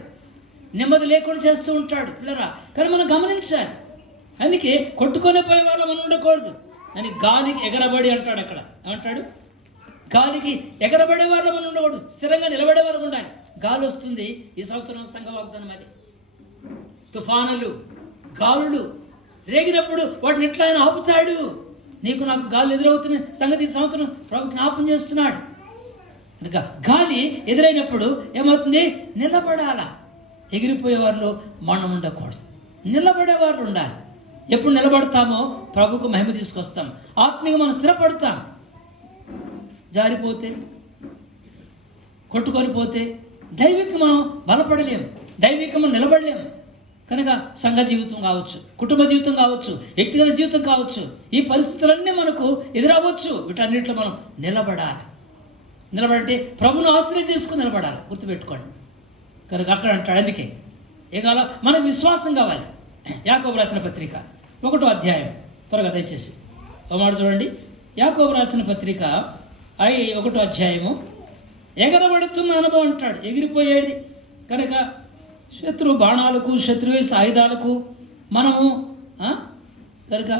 నెమ్మది లేకుండా చేస్తూ ఉంటాడు పిల్లరా. కానీ మనం గమనించాలి. అందుకే కొట్టుకొని పోయే వాళ్ళు మనం ఉండకూడదు అని గాలికి ఎగరబడి అంటాడు. అక్కడ ఏమంటాడు? గాలికి ఎగరబడే వాళ్ళు మనం ఉండకూడదు, స్థిరంగా నిలబడే వాళ్ళు ఉండాలి. గాలి వస్తుంది, ఈ సంవత్సరం సంఘ వాగ్దానం అది. తుఫానులు, గాలులు రేగినప్పుడు వాటిని ఎట్లా ఆయన ఆపుతాడు? నీకు నాకు గాలి ఎదురవుతున్న సంగతి ఈ సంవత్సరం ప్రభు జ్ఞాపం చేస్తున్నాడు. కనుక గాలి ఎదురైనప్పుడు ఏమవుతుంది? నిలబడాలా. ఎగిరిపోయే వాళ్ళు మనం ఉండకూడదు, నిలబడేవారు ఉండాలి. ఎప్పుడు నిలబడతామో ప్రభుకు మహిమ తీసుకొస్తాం, ఆత్మీయంగా మనం స్థిరపడతాం. జారిపోతే కొట్టుకొని పోతే దైవిక మనం బలపడలేము, దైవిక మనం నిలబడలేము. కనుక సంఘ జీవితం కావచ్చు, కుటుంబ జీవితం కావచ్చు, వ్యక్తిగత జీవితం కావచ్చు, ఈ పరిస్థితులన్నీ మనకు ఎదురవ్వచ్చు. వీటన్నిటిలో మనం నిలబడంటే ప్రభును ఆశ్రయం చేసుకుని నిలబడాలి, గుర్తుపెట్టుకోండి. కనుక అక్కడ అంటాడు, అందుకే ఏ కావాలో మనకు విశ్వాసం కావాలి. యాకోబు రాసిన పత్రిక 1వ అధ్యాయం, త్వరగా దయచేసి ఒక మాట చూడండి. యాకోబు రాసిన పత్రిక 1వ అధ్యాయము, ఎగరబడుతున్న అనుభవం అంటాడు, ఎగిరిపోయేది. కనుక శత్రు బాణాలకు, శత్రువేశ ఆయుధాలకు మనము కనుక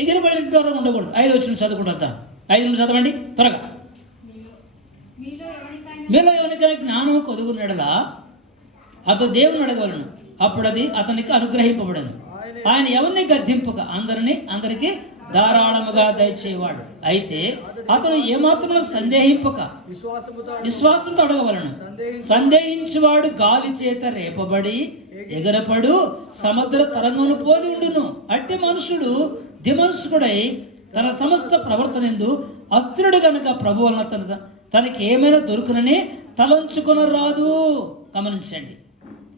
ఎగిరిపడిన ఉండకూడదు. 5వ వచనం చదువుకుంటా, 5 నుండి చదవండి త్వరగా. మీలో ఎవరికైనా జ్ఞానము కొదుగున్నడలా అతను దేవుని అడగవలను, అప్పుడు అది అతనికి అనుగ్రహింపబడను. ఆయన ఎవరిని గద్దింపక అందరికీ ధారాళముగా దయచేవాడు. అయితే అతను ఏమాత్రం సందేహింపక విశ్వాసంతో అడగవలను. సందేహించేవాడు గాలి చేత రేపబడి ఎగరపడు సముద్ర తరంగమును పోలి ఉండును. అట్టి మనుషుడు దిమనుషుడై తన సమస్త ప్రవర్తనందు అస్థిరుడు గనుక ప్రభు వలన తనకి ఏమైనా దొరుకునని తలంచుకొని రాదు. గమనించండి,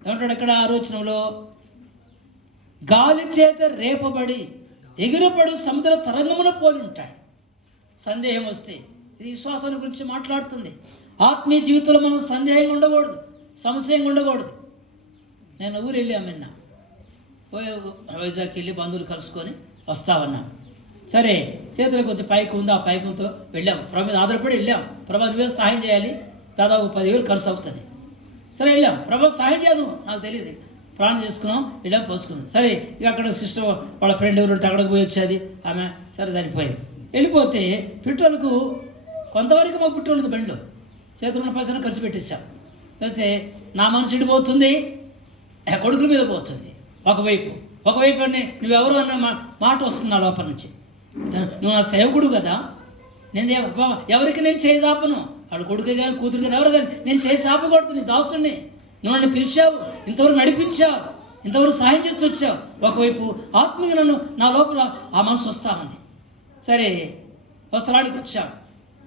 ఏమంటాడు అక్కడ ఆలోచనలో, గాలి చేత రేపబడి ఎగిరపడు సముద్ర తరంగమున పోలి ఉంటాయి. సందేహం వస్తే, ఇది విశ్వాసాన్ని గురించి మాట్లాడుతుంది. ఆత్మీయ జీవితంలో మనం సందేహంగా ఉండకూడదు, సంశయంగా ఉండకూడదు. నేను ఊరు వెళ్ళామన్నా, వైజాగ్కి వెళ్ళి బంధువులు కలుసుకొని వస్తామన్నా. సరే, చేతులకు కొంచెం పైకి ఉంది, ఆ పైకంతో వెళ్ళాం. ప్రభు మీద ఆధారపడి వెళ్ళాం. ప్రభు నువ్వే సహాయం చేయాలి, దాదాపు 10,000 ఖర్చు అవుతుంది. సరే వెళ్ళాం, ప్రభు సహాయం చేయను, నాకు తెలియదు. ప్రాణం చేసుకున్నాం, వెళ్ళాం, పోసుకున్నాం. సరే, ఇక అక్కడ సిస్టర్ వాళ్ళ ఫ్రెండ్ ఎవరు ఉంటే అక్కడికి పోయి వచ్చేది ఆమె. సరే చనిపోయింది. వెళ్ళిపోతే పెట్రోల్కు కొంతవరకు మా పెట్రోల్ ఉంది బండిలో, చేతులు ఉన్న పైసలు ఖర్చు పెట్టేసాం. అయితే నా మనసు ఇడిపోతుంది, కొడుకుల మీద పోతుంది. ఒకవైపు అని నువ్వెవరు అన్న మాట వస్తుంది నా లోపల నుంచి. నువ్వు నా సేవకుడు కదా, నేను ఎవరికి నేను చేయి చాపను. వాడు కొడుకు కానీ కూతురు కానీ ఎవరు కానీ నేను చేయి చాపకూడదు. నీ దాసుని నువ్వు నన్ను పిలిచావు, ఇంతవరకు నడిపించావు, ఇంతవరకు సాయం చేస్తూ వచ్చావు. ఒకవైపు ఆత్మీయ నన్ను నా లోపల ఆ మనసు వస్తా ఉంది. సరే, స్థలానికి వచ్చాం.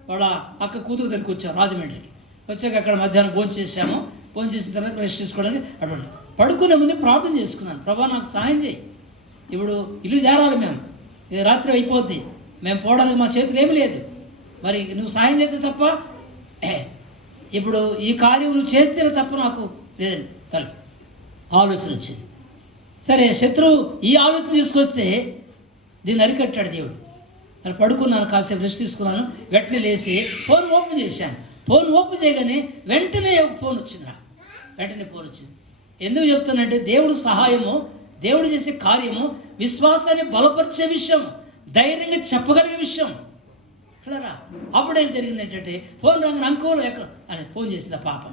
వాళ్ళ అక్క కూతురు దగ్గరికి వచ్చాం రాజమండ్రికి. వచ్చాక అక్కడ మధ్యాహ్నం భోజనం చేసాము. భోజనం చేసిన తర్వాత రెస్ట్ చేసుకోవడానికి అటువంటి పడుకునే ముందు ప్రార్థన చేసుకున్నాను, ప్రభా నాకు సహాయం చేయి. ఇప్పుడు ఇల్లు చేరాలి మేము, ఇది రాత్రి అయిపోద్ది, మేము పోవడానికి మా చేతులు ఏమి లేదు. మరి నువ్వు సహాయం చేస్తే తప్ప, ఇప్పుడు ఈ కార్యం నువ్వు చేస్తేనే తప్ప నాకు లేదండి తల్లి ఆలోచన వచ్చింది. సరే, శత్రువు ఈ ఆలోచన తీసుకొస్తే దీన్ని అరికట్టాడు దేవుడు. నేను పడుకున్నాను, కాసేపు రెస్ట్ తీసుకున్నాను. వెంటనే లేచి ఫోన్ ఓపెన్ చేశాను. ఫోన్ ఓపెన్ చేయగానే వెంటనే ఫోన్ వచ్చింది. వెంటనే ఫోన్ వచ్చింది. ఎందుకు చెప్తానంటే, దేవుడు సహాయము, దేవుడు చేసే కార్యము విశ్వాసాన్ని బలపరిచే విషయం, ధైర్యంగా చెప్పగలిగే విషయం. కదా, అప్పుడేం జరిగింది ఏంటంటే, ఫోన్ రాగానే అంకులు ఎక్కడ అని ఫోన్ చేసింది ఆ పాప.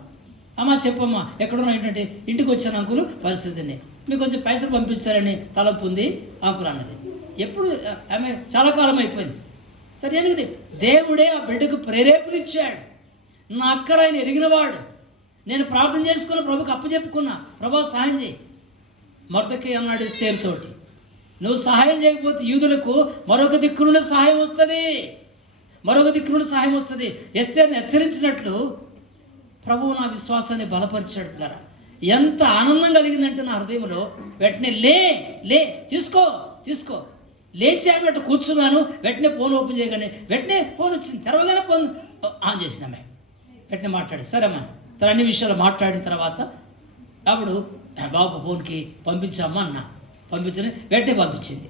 అమ్మ చెప్పమ్మా ఎక్కడున్నా ఏంటంటే, ఇంటికి వచ్చాను అంకులు, పరిస్థితిని మీకు కొంచెం పైసలు పంపిస్తారని తలపు ఉంది అంకులు అన్నది. ఎప్పుడు ఆమె చాలా కాలం అయిపోయింది. సరే, ఎందుకంటే దేవుడే ఆ బిడ్డకు ప్రేరేపణ ఇచ్చాడు. నా అక్కర ఆయన ఎరిగినవాడు. నేను ప్రార్థన చేసుకున్న ప్రభుకి అప్పచెప్పుకున్నా, ప్రభా సహాయం చేయి. మొర్దెకై అన్నాడు ఎస్తేరుతోటి, నువ్వు సహాయం చేయకపోతే యూదులకు మరొక దిక్కు నుండి సహాయం వస్తుంది, మరొక దిక్కు నుండి సహాయం వస్తుంది. ఎస్తేరుని హెచ్చరించినట్లు ప్రభువు నా విశ్వాసాన్ని బలపరిచాడు. పిల్లరా, ఎంత ఆనందం కలిగిందంటే నా హృదయంలో. వెంటనే లే తీసుకో లేచి అన్నట్టు కూర్చున్నాను. వెంటనే ఫోన్ ఓపెన్ చేయగానే వెంటనే ఫోన్ వచ్చింది. తెరవగానే ఫోన్ ఆన్ చేసినామే. వెంటనే మాట్లాడి, సరేమ్మా తన అన్ని విషయాలు మాట్లాడిన తర్వాత అప్పుడు బాబు ఫోన్కి పంపించామ్మా అన్న. పంపించని వెంటనే పంపించింది.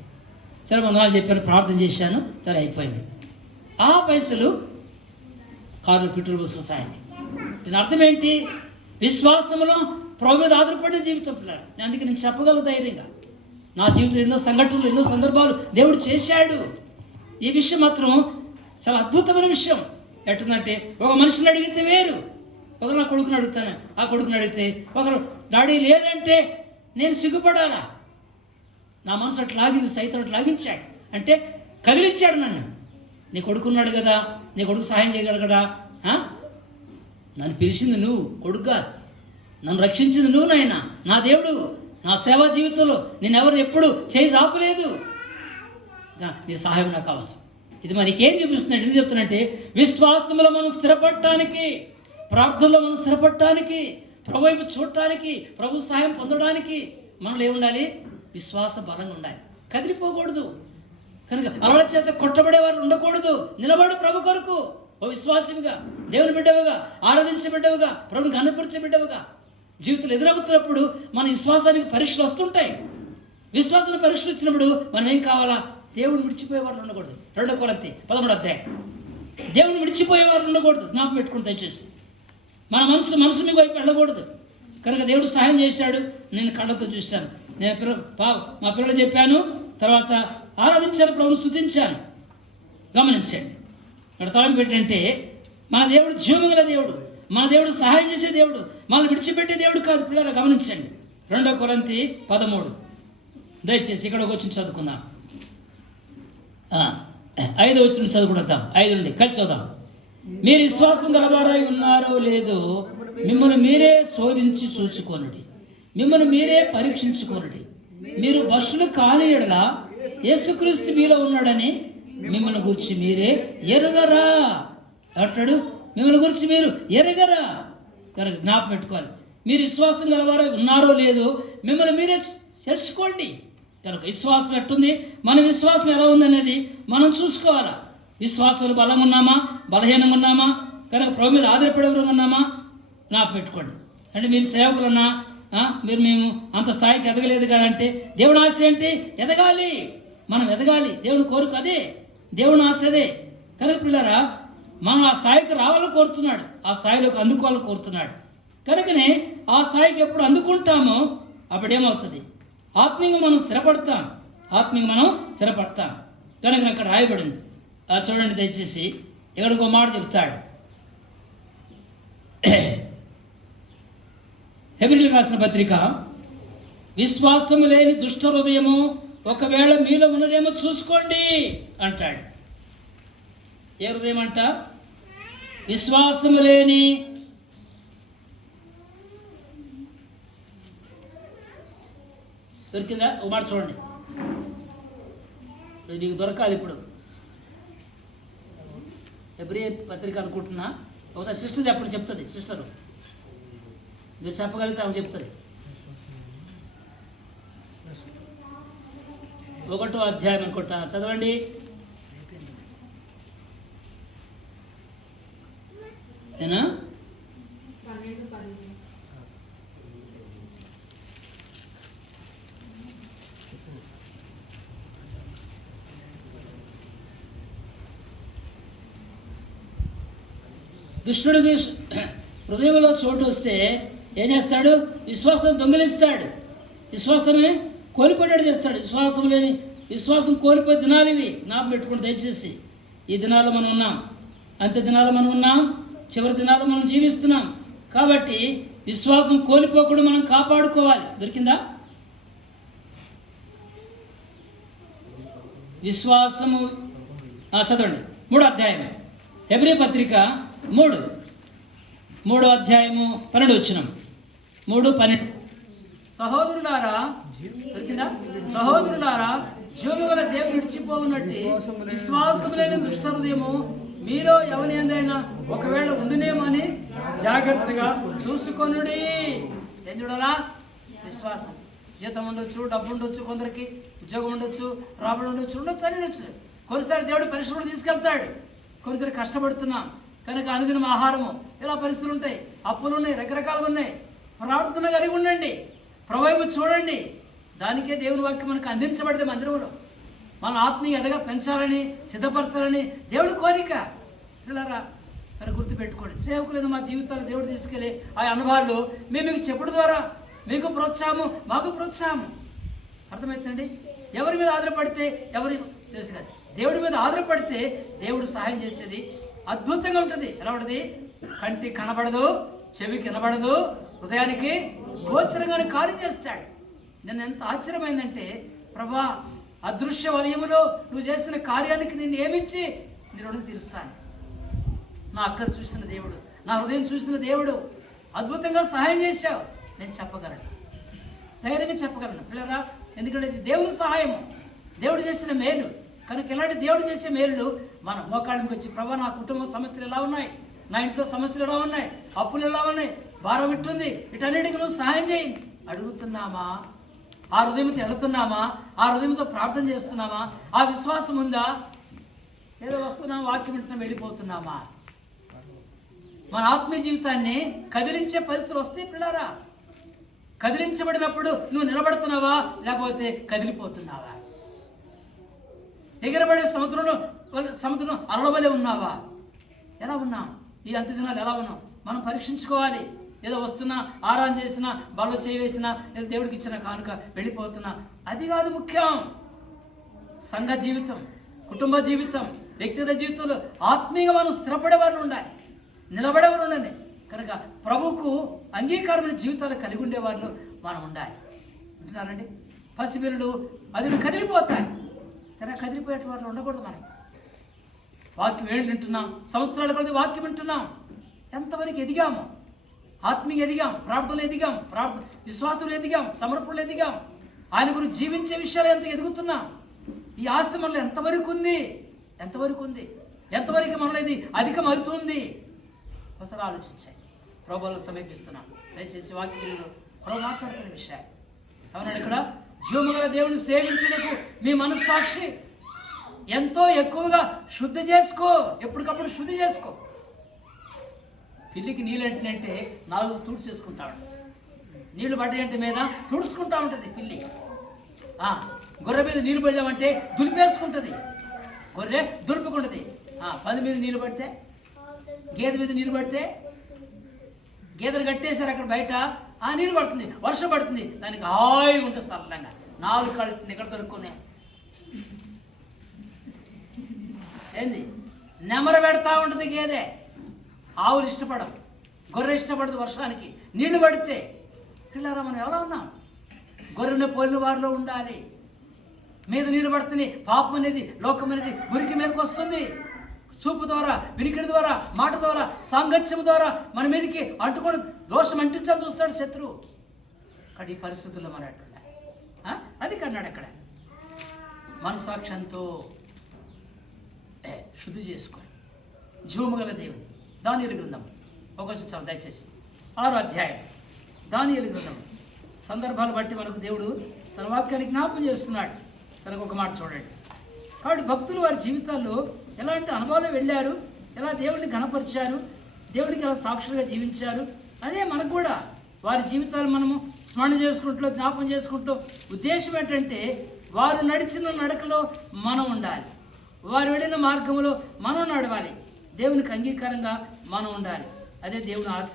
సరే, వందనాలు చెప్పాను, ప్రార్థన చేశాను. సరే, అయిపోయింది. ఆ పైసలు కారు పెట్రోల్ పోసుకుని సాయింది. దీని అర్థం ఏంటి? విశ్వాసంలో ప్రభు మీద ఆధారపడే జీవితం పిల్లలు. అందుకే నేను చెప్పగలను ధైర్యంగా, నా జీవితంలో ఎన్నో సంఘటనలు, ఎన్నో సందర్భాలు దేవుడు చేశాడు. ఈ విషయం మాత్రం చాలా అద్భుతమైన విషయం. ఎట్టుందంటే, ఒక మనిషిని అడిగితే వేరు, ఒకరు నా కొడుకుని అడుగుతాను, ఆ కొడుకుని అడిగితే ఒకరు డాడీ లేదంటే నేను సిగ్గుపడాలా. నా మనసు అట్లా లాగింది, సైతం అట్లా లాగించాడు. అంటే కదిలించాడు నన్ను. నీ కొడుకున్నాడు కదా, నీ కొడుకు సహాయం చేయగలడు కదా. నన్ను పిలిచింది నువ్వు, కొడుకుగా నన్ను రక్షించింది నువ్వు నాయనా, నా దేవుడు. నా సేవా జీవితంలో నేను ఎవరిని ఎప్పుడు చేయి చాపలేదు. నీ సహాయం నాకు అవసరం. ఇది మనకేం చూపిస్తున్నాడు? ఎందుకు చెప్తున్నట్టే, విశ్వాసంలో మనం స్థిరపడటానికి, ప్రార్థనలో మనం స్థిరపడటానికి, ప్రభు వైపు చూడటానికి, ప్రభు సహాయం పొందడానికి మనలో ఏముండాలి? విశ్వాస బలంగా ఉండాలి. కదిలిపోకూడదు. కనుక అలల చేత కొట్టబడే వారు ఉండకూడదు. నిలబడు ప్రభు కొరకు. ఓ విశ్వాసముగా, దేవుని బిడ్డవుగా, ఆరాధించే బిడ్డవుగా, ప్రభుని కనపరిచే బిడ్డవుగా జీవితంలో ఎదురవుతున్నప్పుడు మన విశ్వాసానికి పరీక్షలు వస్తుంటాయి. విశ్వాసానికి పరీక్షలు వచ్చినప్పుడు మనం ఏం కావాలా? దేవుని విడిచిపోయే వారు ఉండకూడదు. 2 కొరింథీ 13వ అధ్యాయం. దేవుని విడిచిపోయే వారు ఉండకూడదు. జ్ఞాపకం పెట్టుకుని దయచేసి మన మనసు మీ వైపు వెళ్ళకూడదు. కనుక దేవుడు సహాయం చేశాడు. నేను కళ్ళతో చూశాను. నేను మా పిల్లలు చెప్పాను, తర్వాత ఆరాధించాను, ప్రభుని స్తుతించాను. గమనించండి. ఇక్కడ తలంపు ఏంటంటే మన దేవుడు జీవముగల దేవుడు, మన దేవుడు సహాయం చేసే దేవుడు, మనల్ని విడిచిపెట్టే దేవుడు కాదు. పిల్లలు గమనించండి. 2 కొరింథీ 13. దయచేసి ఇక్కడికి వచ్చి చదువుకుందాం. 5వ వచనం చదువుకుంటాం. 5 నుండి కలిసి చదువుదాం. మీరు విశ్వాసం గలవారై ఉన్నారో లేదో మిమ్మల్ని మీరే శోధించి చూచుకొనుడి, మిమ్మల్ని మీరే పరీక్షించుకొనుడి. మీరు భక్తులు కాని యెడల యేసుక్రీస్తు మీలో ఉన్నాడని మిమ్మల్ని గురించి మీరే ఎరుగరా అంటాడు. మిమ్మల్ని గురించి మీరు ఎరగరా. కనుక జ్ఞాపకం పెట్టుకోవాలి. మీరు విశ్వాసం గలవారై ఉన్నారో లేదో మిమ్మల్ని మీరే తెలుసుకోండి. కనుక విశ్వాసం ఎట్టుంది, మన విశ్వాసం ఎలా ఉందనేది మనం చూసుకోవాలా. విశ్వాసాలు బలంగా ఉన్నామా, బలహీనంగా ఉన్నామా, కనుక ప్రభు మీద ఆధారపడే ఉన్నామా జ్ఞాపకం పెట్టుకోండి. అంటే మీరు సేవకులన్నా, మేము అంత స్థాయికి ఎదగలేదు కదంటే దేవుని ఆశ ఏంటి? ఎదగాలి. మనం ఎదగాలి. దేవుని కోరిక అదే, దేవుని ఆశ అదే. కనుక పిల్లరా, మనం ఆ స్థాయికి రావాలని కోరుతున్నాడు, ఆ స్థాయిలోకి అందుకోవాలని కోరుతున్నాడు. కనుకనే ఆ స్థాయికి ఎప్పుడు అందుకుంటామో అప్పుడేమవుతుంది? ఆత్మీయంగా మనం స్థిరపడతాం. కనుక అక్కడ రాయబడింది. చూడండి దయచేసి. ఇక్కడికి ఒక మాట చెప్తాడు. హెబ్రీయులకు రాసిన పత్రిక, విశ్వాసము లేని దుష్ట హృదయము ఒకవేళ మీలో ఉన్నదేమో చూసుకోండి అంటాడు. ఏ హృదయం అంట? విశ్వాసము లేని దొరికిందా? ఒక మాట చూడండి, నీకు దొరకాలి. ఇప్పుడు హెబ్రీ పత్రిక అనుకుంటున్నా. ఒకసారి సిస్టర్ చెప్పండి, చెప్తుంది సిస్టరు. మీరు చెప్పగలిగితే ఆమె చెప్తుంది. 1వ అధ్యాయం అనుకుంటా, చదవండి. ఏనా? దుష్టుడికి హృదయంలో చోటు వస్తే ఏం చేస్తాడు? విశ్వాసం దొంగిలిస్తాడు, విశ్వాసమే కోల్పోయేటట్టు చేస్తాడు. విశ్వాసం కోల్పోయే దినాలు ఇవి. జ్ఞాపకం పెట్టుకుని దయచేసి. ఈ దినాల్లో మనం ఉన్నాం, అంత్య దినాలు మనం ఉన్నాం, చివరి దినాలు మనం జీవిస్తున్నాం. కాబట్టి విశ్వాసం కోల్పోకుండా మనం కాపాడుకోవాలి. దొరికిందా? విశ్వాసము చదవండి. 3వ అధ్యాయం హెబ్రీ పత్రిక 3వ అధ్యాయము 12వ వచనం. 3:12. సహోదరులారా, దొరికిందా? సహోదరులారా, జీవముగల దేవుని విడిచిపోవునట్టి విశ్వాసము లేని దుష్ట హృదయము మీలో ఎవరిదైనా ఒకవేళ ఉండునేమని జాగ్రత్తగా చూసుకొనుడి. ఏం చూడాలా? విశ్వాసం. జీతం ఉండొచ్చు, డబ్బు ఉండొచ్చు, కొందరికి ఉద్యోగం ఉండొచ్చు, రాబడి ఉండొచ్చు, అని ఉండొచ్చు. కొన్నిసారి దేవుడు పరిశ్రమలు తీసుకెళ్తాడు. కొన్నిసారి కష్టపడుతున్నాం కనుక అనుదినం ఆహారము, ఇలా పరిస్థితులు ఉంటాయి, అప్పులు ఉన్నాయి, రకరకాలుగా ఉన్నాయి. ప్రార్థన కలిగి ఉండండి, ప్రభువైపు చూడండి. దానికే దేవుని వాక్యం మనకు అందించబడితే మందిరంలో మన ఆత్మీయ ఎదగా పెంచాలని, సిద్ధపరచాలని దేవుడి కోరిక. పిల్లరా, మరి గుర్తుపెట్టుకోండి, సేవకులైన మా జీవితాలు దేవుడు తీసుకెళ్ళి ఆ అనుభవాలు మేము మీకు చెప్పడం ద్వారా మీకు ప్రోత్సాహము, మాకు ప్రోత్సాహము. అర్థమవుతుందండి? ఎవరి మీద ఆధారపడితే ఎవరి తెలుసు కదా, దేవుడి మీద ఆధారపడితే దేవుడు సహాయం చేసేది అద్భుతంగా ఉంటుంది. ఎలా ఉంటుంది? కంటికి కనబడదు, చెవికి వినబడదు, హృదయానికి గోచరంగానే కార్యం చేస్తాడు. నేను ఎంత ఆశ్చర్యమైందంటే, ప్రభా అదృశ్య వలయములో నువ్వు చేసిన కార్యానికి నిన్ను ఏమిచ్చి నీ రుణం తీరుస్తాను. నా అక్కను చూసిన దేవుడు, నా హృదయం చూసిన దేవుడు అద్భుతంగా సహాయం చేశావు. నేను చెప్పగలను, ధైర్యంగా చెప్పగలను పిల్లరా. ఎందుకంటే ఇది దేవుని సహాయము, దేవుడు చేసిన మేలు. కనుక ఇలాంటి దేవుడు చేసే మేలు మన మోకాళ్ళకి వచ్చి, ప్రభా నా కుటుంబ సమస్యలు ఎలా ఉన్నాయి, నా ఇంట్లో సమస్యలు ఎలా ఉన్నాయి, అప్పులు ఎలా ఉన్నాయి, భారం ఇట్టుంది, వీటన్నిటికీ నువ్వు సహాయం చేయి అడుగుతున్నామా? ఆ హృదయంతో వెళుతున్నామా? ఆ హృదయంతో ప్రార్థన చేస్తున్నామా? ఆ విశ్వాసం ఉందా? ఏదో వస్తున్నాం, వాక్యం వింటున్నాం, వెళ్ళిపోతున్నామా? మన ఆత్మీయ జీవితాన్ని కదిలించే పరిస్థితులు వస్తే పిల్లారా, కదిలించబడినప్పుడు నువ్వు నిలబడుతున్నావా లేకపోతే కదిలిపోతున్నావా? ఎగిరబడే సముద్రం అలవలే ఉన్నావా? ఎలా ఉన్నాం? ఈ అంత్య దినాలు ఎలా ఉన్నాం మనం పరీక్షించుకోవాలి. ఏదో వస్తున్నా, ఆరాధన చేసినా, బల్లో చేయవేసినా, లేదా దేవుడికి ఇచ్చిన కానుక వెళ్ళిపోతున్నా, అది కాదు ముఖ్యం. సంఘ జీవితం, కుటుంబ జీవితం, వ్యక్తిగత జీవితంలో ఆత్మీయంగా మనం స్థిరపడే వాళ్ళు ఉండాలి, నిలబడేవారు ఉండండి. కనుక ప్రభువుకు అంగీకారమైన జీవితాలు కలిగి ఉండేవాళ్ళు మనం ఉండాలి. అంటున్నారండి. పసిపిల్లలు అది కదిలిపోతాయి, కానీ కదిలిపోయే వాళ్ళు ఉండకూడదు. మనం వాక్యం ఏళ్ళు వింటున్నాం, సంవత్సరాల కొద్ది వాక్యం వింటున్నాం, ఎంతవరకు ఎదిగాము? ఆత్మీయ ఎదిగాం, ప్రార్థనలు ఎదిగాం, విశ్వాసంలో ఎదిగాం, సమర్పణలు ఎదిగాం, ఆయన గురించి జీవించే విషయాలు ఎంత ఎదుగుతున్నాం? ఈ ఆశ మనలో ఎంతవరకు ఉంది? ఎంతవరకు మనలో ఇది అధికం అవుతుంది? ఒకసారి ఆలోచించాయి. ప్రభువులను సమీపిస్తున్నాం. దయచేసి వాక్యంలో ప్రభు మాట్లాడుతున్న విషయాలు అవునండి. ఇక్కడ జీవముగల దేవుని సేవించుటకు మీ మనస్సాక్షి ఎంతో ఎక్కువగా శుద్ధి చేసుకో. ఎప్పటికప్పుడు శుద్ధి చేసుకో. పిల్లికి నీళ్ళు అంటే నాలుగు తుడుచు చేసుకుంటా ఉంటుంది. నీళ్లు పడ్డాయంటే మీద తుడుచుకుంటా ఉంటుంది పిల్లి. గొర్రె మీద నీళ్ళు పడ్డామంటే దులిపేసుకుంటుంది. గొర్రె దులుపుకుంటుంది. పంది మీద నీళ్ళు పడితే, గేదె మీద నీళ్ళు పడితే, గేదెలు కట్టేశారు అక్కడ బయట, నీళ్ళు పడుతుంది, వర్షం పడుతుంది, దానికి హాయిగా ఉంటుంది సరళంగా. నాలుగు కాళ్ళు ఇక్కడ దొరుకునే ఏంది నెమర పెడతా ఉంటుంది గేదె. ఆవులు ఇష్టపడవు, గొర్రె ఇష్టపడదు వర్షానికి. నీళ్లు పడితే పిల్లరా మనం ఎలా ఉన్నాం? గొర్రెని పోలిన వారిలో ఉండాలి. మీద నీళ్లు పడుతుంది, పాపం అనేది, లోకం అనేది మురికి మీదకి వస్తుంది. చూపు ద్వారా, వినికిడి ద్వారా, మాట ద్వారా, సాంగత్యం ద్వారా మన మీదకి అంటుకొని దోషం అంటించాలని చూస్తాడు శత్రువు. అక్కడ ఈ పరిస్థితుల్లో మనం ఎట్లుండాలి? అది కన్నాడు అక్కడ. మనసాక్షంతో శుద్ధి చేసుకొని జీవముగల దేవుడు. దానియేలు గ్రంథం ఒక దయచేసి 6వ అధ్యాయం దానియేలు గ్రంథం. సందర్భాలు బట్టి మనకు దేవుడు తన వాక్యాన్ని జ్ఞాపకం చేస్తున్నాడు. తనకు ఒక మాట చూడండి. కాబట్టి భక్తులు వారి జీవితాల్లో ఎలాంటి అనుభవాలు వెళ్ళారు, ఎలా దేవుడిని ఘనపరిచారు, దేవుడికి ఎలా సాక్షులుగా జీవించారు, అదే మనకు కూడా వారి జీవితాలు మనము స్మరణ చేసుకుంటూ, జ్ఞాపకం చేసుకుంటూ, ఉద్దేశం ఏంటంటే వారు నడిచిన నడకలో మనం ఉండాలి, వారు వెళ్ళిన మార్గంలో మనం నడవాలి, దేవునికి అంగీకారంగా మనం ఉండాలి. అదే దేవుని ఆశ.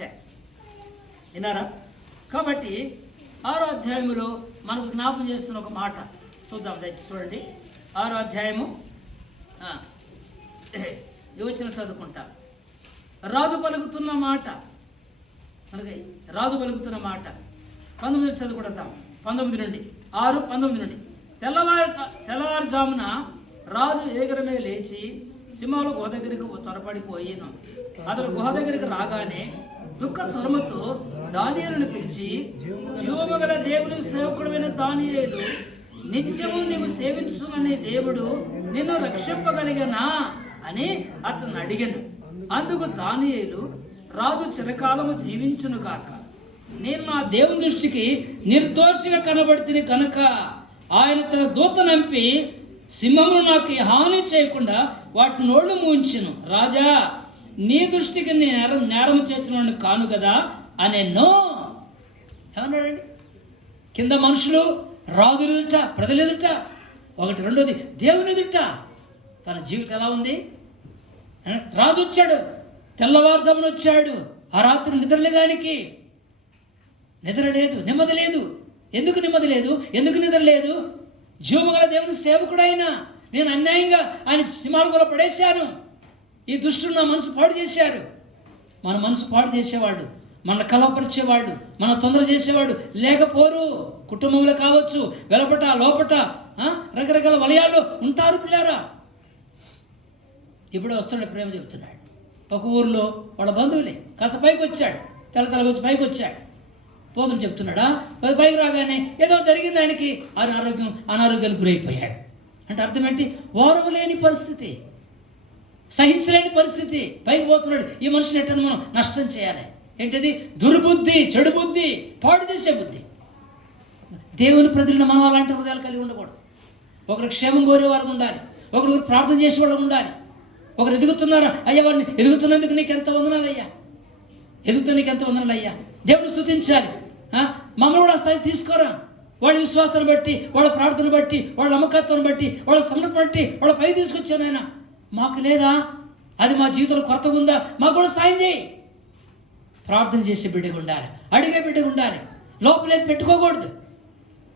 విన్నారా? కాబట్టి 6వ అధ్యాయంలో మనకు జ్ఞాపకం చేస్తున్న ఒక మాట చూద్దాం. దయచేసి చూడండి. 6వ అధ్యాయము యువచన చదువుకుంటా. రాజు పలుకుతున్న మాట, మనకి రాజు పలుకుతున్న మాట 19 చదువుకుంటాం. 19 నుండి 6:19 నుండి. తెల్లవారుజామున రాజు ఏగరమే లేచి సింహాల గుహ దగ్గరికి త్వరపడిపోయాను. అతడు గుహ దగ్గరికి రాగానే దుఃఖ స్వరముతో దానియేలును పిలిచి, జీవముగల దేవుని సేవకుడైన దానియేలు, నిత్యము నీవు సేవించుమనే దేవుడు నిన్ను రక్షింపగలిగనా అని అతను అడిగాను. అందుకు దానియేలు, రాజు చిరకాలము జీవించును కాక, నేను నా దేవుని దృష్టికి నిర్దోషిగా కనబడితిని కనుక ఆయన తన దూత నంపి సింహమును నాకు హాని చేయకుండా వాటి నోళ్లు మూయించును. రాజా, నీ దృష్టికి నేరం చేసిన కాను కదా అనేనో. ఏమన్నాడండి? కింద మనుషులు, రాజు ఎదుట, ప్రజలు ఎదుట, ఒకటి. రెండోది దేవుని ఎదుట తన జీవితం ఎలా ఉంది? రాజు వచ్చాడు, తెల్లవారుజామున వచ్చాడు. ఆ రాత్రి నిద్రలేదానికి నిద్ర లేదు, నెమ్మది లేదు. ఎందుకు నెమ్మది లేదు? ఎందుకు నిద్ర లేదు? జీవముగల దేవుని సేవకుడు ఆయన. నేను అన్యాయంగా ఆయన సింహాల గుహలో పడేశాను. ఈ దుష్టుడు నా మనసు పాడు చేశారు. మన మనసు పాడు చేసేవాడు, మన కలవపరిచేవాడు, మన తొందర చేసేవాడు లేకపోరు. కుటుంబంలో కావచ్చు, వెలపట లోపట రకరకాల వలయాల్లో ఉంటారు పిల్లారా. ఇప్పుడు వస్తాడు, ప్రేమ చెబుతున్నాడు. ఒక ఊర్లో వాళ్ళ బంధువులే, కాస్త పైకి వచ్చాడు, తెల్లతలకొచ్చి పైకి వచ్చాడు. పోతులు చెప్తున్నాడా, పైకి రాగానే ఏదో జరిగింది, ఆయనకి అనారోగ్యానికి గురైపోయాడు. అంటే అర్థం ఏంటి? ఓర్వ లేని పరిస్థితి. సహించలేని పరిస్థితి, పైకి పోతున్నాడు. ఈ మనిషిని ఎట్టని మనం నష్టం చేయాలి. ఏంటిది? దుర్బుద్ధి, చెడు బుద్ధి, పాడు చేసే బుద్ధి. దేవుని ప్రజలను మనం అలాంటి హృదయాలు కలిగి ఉండకూడదు. ఒకరు క్షేమం కోరేవారు ఉండాలి, ఒకరు ప్రార్థన చేసేవాళ్ళు ఉండాలి. ఒకరు ఎదుగుతున్నారా, అయ్యా వారిని ఎదుగుతున్నందుకు నీకు ఎంత వందనాలయ్యా, ఎదుగుతున్న నీకు ఎంత వందనాలయ్యా, దేవుడు స్తుతించాలి. మమ్మల్ని కూడా ఆ స్థాయి తీసుకోరా. వాళ్ళ విశ్వాసాన్ని బట్టి, వాళ్ళ ప్రార్థన బట్టి, వాళ్ళ నమ్మకత్వాన్ని బట్టి, వాళ్ళ సమర్పణ బట్టి వాళ్ళ పై తీసుకొచ్చాను ఆయన. మాకు లేదా? అది మా జీవితంలో కొరతగా ఉందా? మాకు కూడా సాయం చేయి. ప్రార్థన చేసే బిడ్డగా ఉండాలి, అడిగే బిడ్డగా ఉండాలి, లోపలేది పెట్టుకోకూడదు.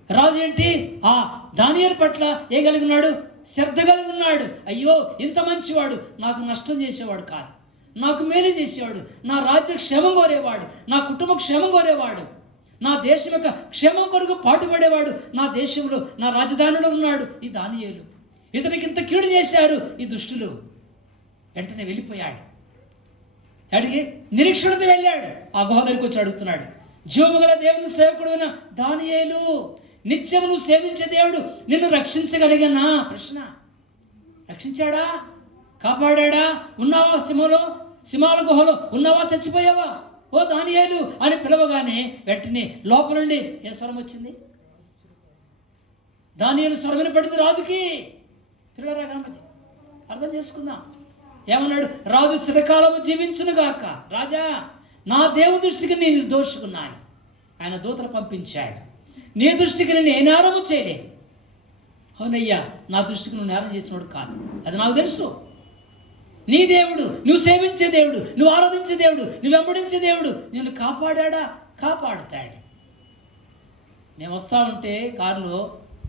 రాజు ఏంటి? ఆ దానియేలు పట్ల ఏం కలిగి ఉన్నాడు? శ్రద్ధ కలిగి ఉన్నాడు. అయ్యో ఇంత మంచివాడు, నాకు నష్టం చేసేవాడు కాదు, నాకు మేలు చేసేవాడు, నా రాజ్య క్షేమం కోరేవాడు, నా కుటుంబ క్షేమం కోరేవాడు, నా దేశం యొక్క క్షేమం కొరకు పాటుపడేవాడు, నా దేశంలో నా రాజధానిలో ఉన్నాడు ఈ దానియేలు. ఇతనికి ఇంత కీడు చేశారు ఈ దుష్టులు. వెంటనే వెళ్ళిపోయాడు. అడిగి నిరీక్షణతో వెళ్ళాడు. ఆ గుహ దగ్గరికి వచ్చి అడుగుతున్నాడు, జీవము గల దేవుని సేవకుడైన దానియేలు, నిత్యము నువ్వు సేవించే దేవుడు నిన్ను రక్షించగలిగినా? ప్రశ్న. రక్షించాడా? కాపాడా? ఉన్నావా సింహాల గుహలో ఉన్నావా? చచ్చిపోయావా? ఓ దానియేలు అని పిలవగానే వెంటనే లోపల నుండి ఏ స్వరం వచ్చింది? దానియేలు స్వరం వినపడింది రాజుకి. పిల్లరా గణపతి అర్థం చేసుకుందాం. ఏమన్నాడు? రాజు చిరకాలము జీవించునుగాక. రాజా, నా దేవుని దృష్టికి నేను నిర్దోషుకున్నాను. ఆయన దూతలు పంపించాడు. నీ దృష్టికి నేను ఏ నేరము చేయలేదు. అవునయ్యా, నా దృష్టికి నువ్వు నేరం చేసినోడు కాదు, అది నాకు తెలుసు. నీ దేవుడు, నువ్వు సేవించే దేవుడు, నువ్వు ఆరాధించే దేవుడు, నువ్వు వెంబడించే దేవుడు నిన్ను కాపాడా? కాపాడుతాడు. మేము వస్తా ఉంటే కారులో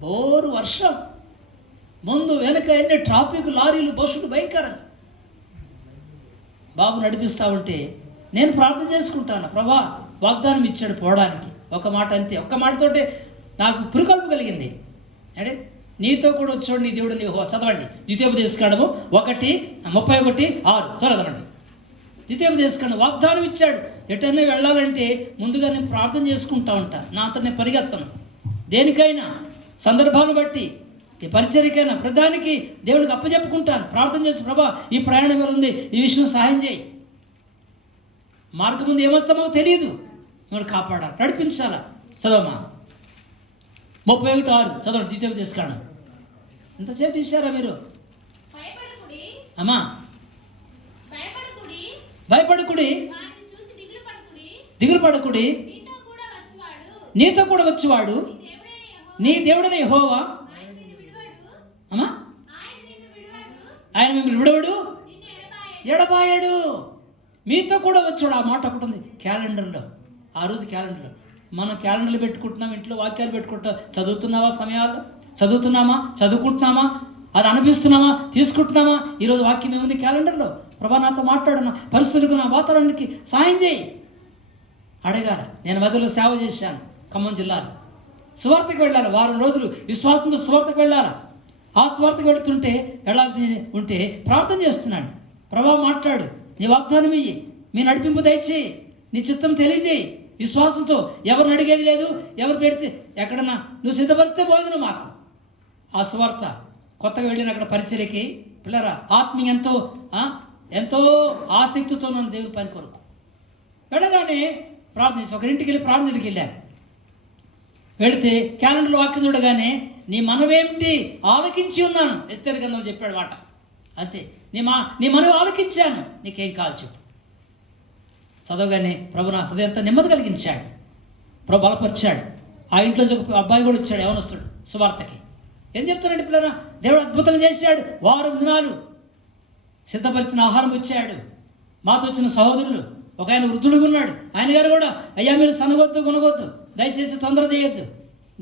బోరు వర్షం, ముందు వెనక ఎన్ని ట్రాఫిక్, లారీలు, బస్సులు భయంకరంగా. బాబు నడిపిస్తూ ఉంటే నేను ప్రార్థన చేసుకుంటాను, ప్రభా వాగ్దానం ఇచ్చాడు పోవడానికి. ఒక మాట అంతే, ఒక్క మాటతోటే నాకు పురుకల్పు కలిగింది. అంటే నీతో కూడా వచ్చాడు నీ దేవుడు నీ చదవండి. ద్వితీయోపదేశకాండము 1:31-6 చదవండి. ద్వితీయోపదేశకాండం వాగ్దానం ఇచ్చాడు. ఎటన్నా వెళ్ళాలంటే ముందుగా నేను ప్రార్థన చేసుకుంటా ఉంటా. నా అంతా నేను పరిగెత్తను. దేనికైనా సందర్భాలను బట్టి, ఈ పరిచర్యకైనా ప్రధానికి దేవుడికి అప్పచెప్పుకుంటాను. ప్రార్థన చేసి, ప్రభా ఈ ప్రయాణం ఎలా ఉంది, ఈ విషయం సహాయం చేయి, మార్గం ముందు ఏమొస్తామో తెలియదు, నువ్వు కాపాడాలి, నడిపించాలా. చదవమ్మా 31:6 చదవండి. ద్వితీయోపదేశకాండం. ఎంతసేపు తీశారా మీరు? అమ్మా, భయపడకుడి, దిగులు పడకుడి, నీతో కూడా వచ్చేవాడు నీ దేవుడైన యెహోవా. అమ్మా, ఆయన మిమ్మల్ని విడవడు, ఎడబాయడు, మీతో కూడా వచ్చాడు. ఆ మాట ఒకటి ఉంది క్యాలెండర్లో. ఆ రోజు క్యాలెండర్లో మనం క్యాలెండర్లు పెట్టుకుంటున్నాం, ఇంట్లో వాక్యాలు పెట్టుకుంటాం. చదువుతున్నావా? సమయాలు చదువుతున్నామా? చదువుకుంటున్నామా? అది అనిపిస్తున్నామా? తీసుకుంటున్నామా? ఈరోజు వాక్యం ఏముంది క్యాలెండర్లో? ప్రభా నాతో మాట్లాడున్న పరిస్థితులకు, నా వాతావరణానికి సాయం చేయి అడగాల. నేను మధ్యలో సేవ చేశాను ఖమ్మం జిల్లాలో. సువార్తకు వెళ్ళాలి, వారం రోజులు విశ్వాసంతో సువార్తకు వెళ్ళాలి. ఆ సువార్తకు వెళుతుంటే వెళ్ళాలి ఉంటే ప్రార్థన చేస్తున్నాను, ప్రభా మాట్లాడు, నీ వాగ్దానం ఇయ్యి, మీ నడిపింపు దయచేయి, నీ చిత్తం తెలియజేయి. విశ్వాసంతో ఎవరిని అడిగేది లేదు, ఎవరు పెడితే ఎక్కడన్నా నువ్వు సిద్ధపరిస్తే భోజనం మాకు. ఆ సువార్త కొత్తగా వెళ్ళిన అక్కడ పరిచర్యకి పిల్లరా ఆత్మీయ ఎంతో ఆసక్తితో నన్ను దేవుని పని కొరకు వెళ్ళగానే ప్రార్థన చేసి ఒకరింటికి వెళ్ళి ప్రార్థనకి వెళ్ళాను. వెళితే క్యాలెండర్లో వాక్యం చూడగానే నీ మనవేమిటి ఆలకించి ఉన్నాను. ఎస్తేరు గ్రంథం చెప్పాడు మాట అంతే. నీ మనవి ఆలకించాను, నీకేం కావాలి చెప్పు. చదవగానే ప్రభు నా హృదయంతో నెమ్మది కలిగించాడు, ప్రభు బలపరిచాడు. ఆ ఇంట్లోంచి ఒక అబ్బాయి కూడా వచ్చాడు, యవనస్తుడు, సువార్తకి. ఏం చెప్తానంటే పిల్లరా, దేవుడు అద్భుతం చేశాడు. వారం దినాలు సిద్ధపరిచిన ఆహారం వచ్చాడు. మాతో వచ్చిన సహోదరులు, ఒక ఆయన వృద్ధుడుగా ఉన్నాడు. ఆయన గారు కూడా, అయ్యా మీరు సనగొద్దు కొనగొద్దు, దయచేసి తొందర చేయొద్దు,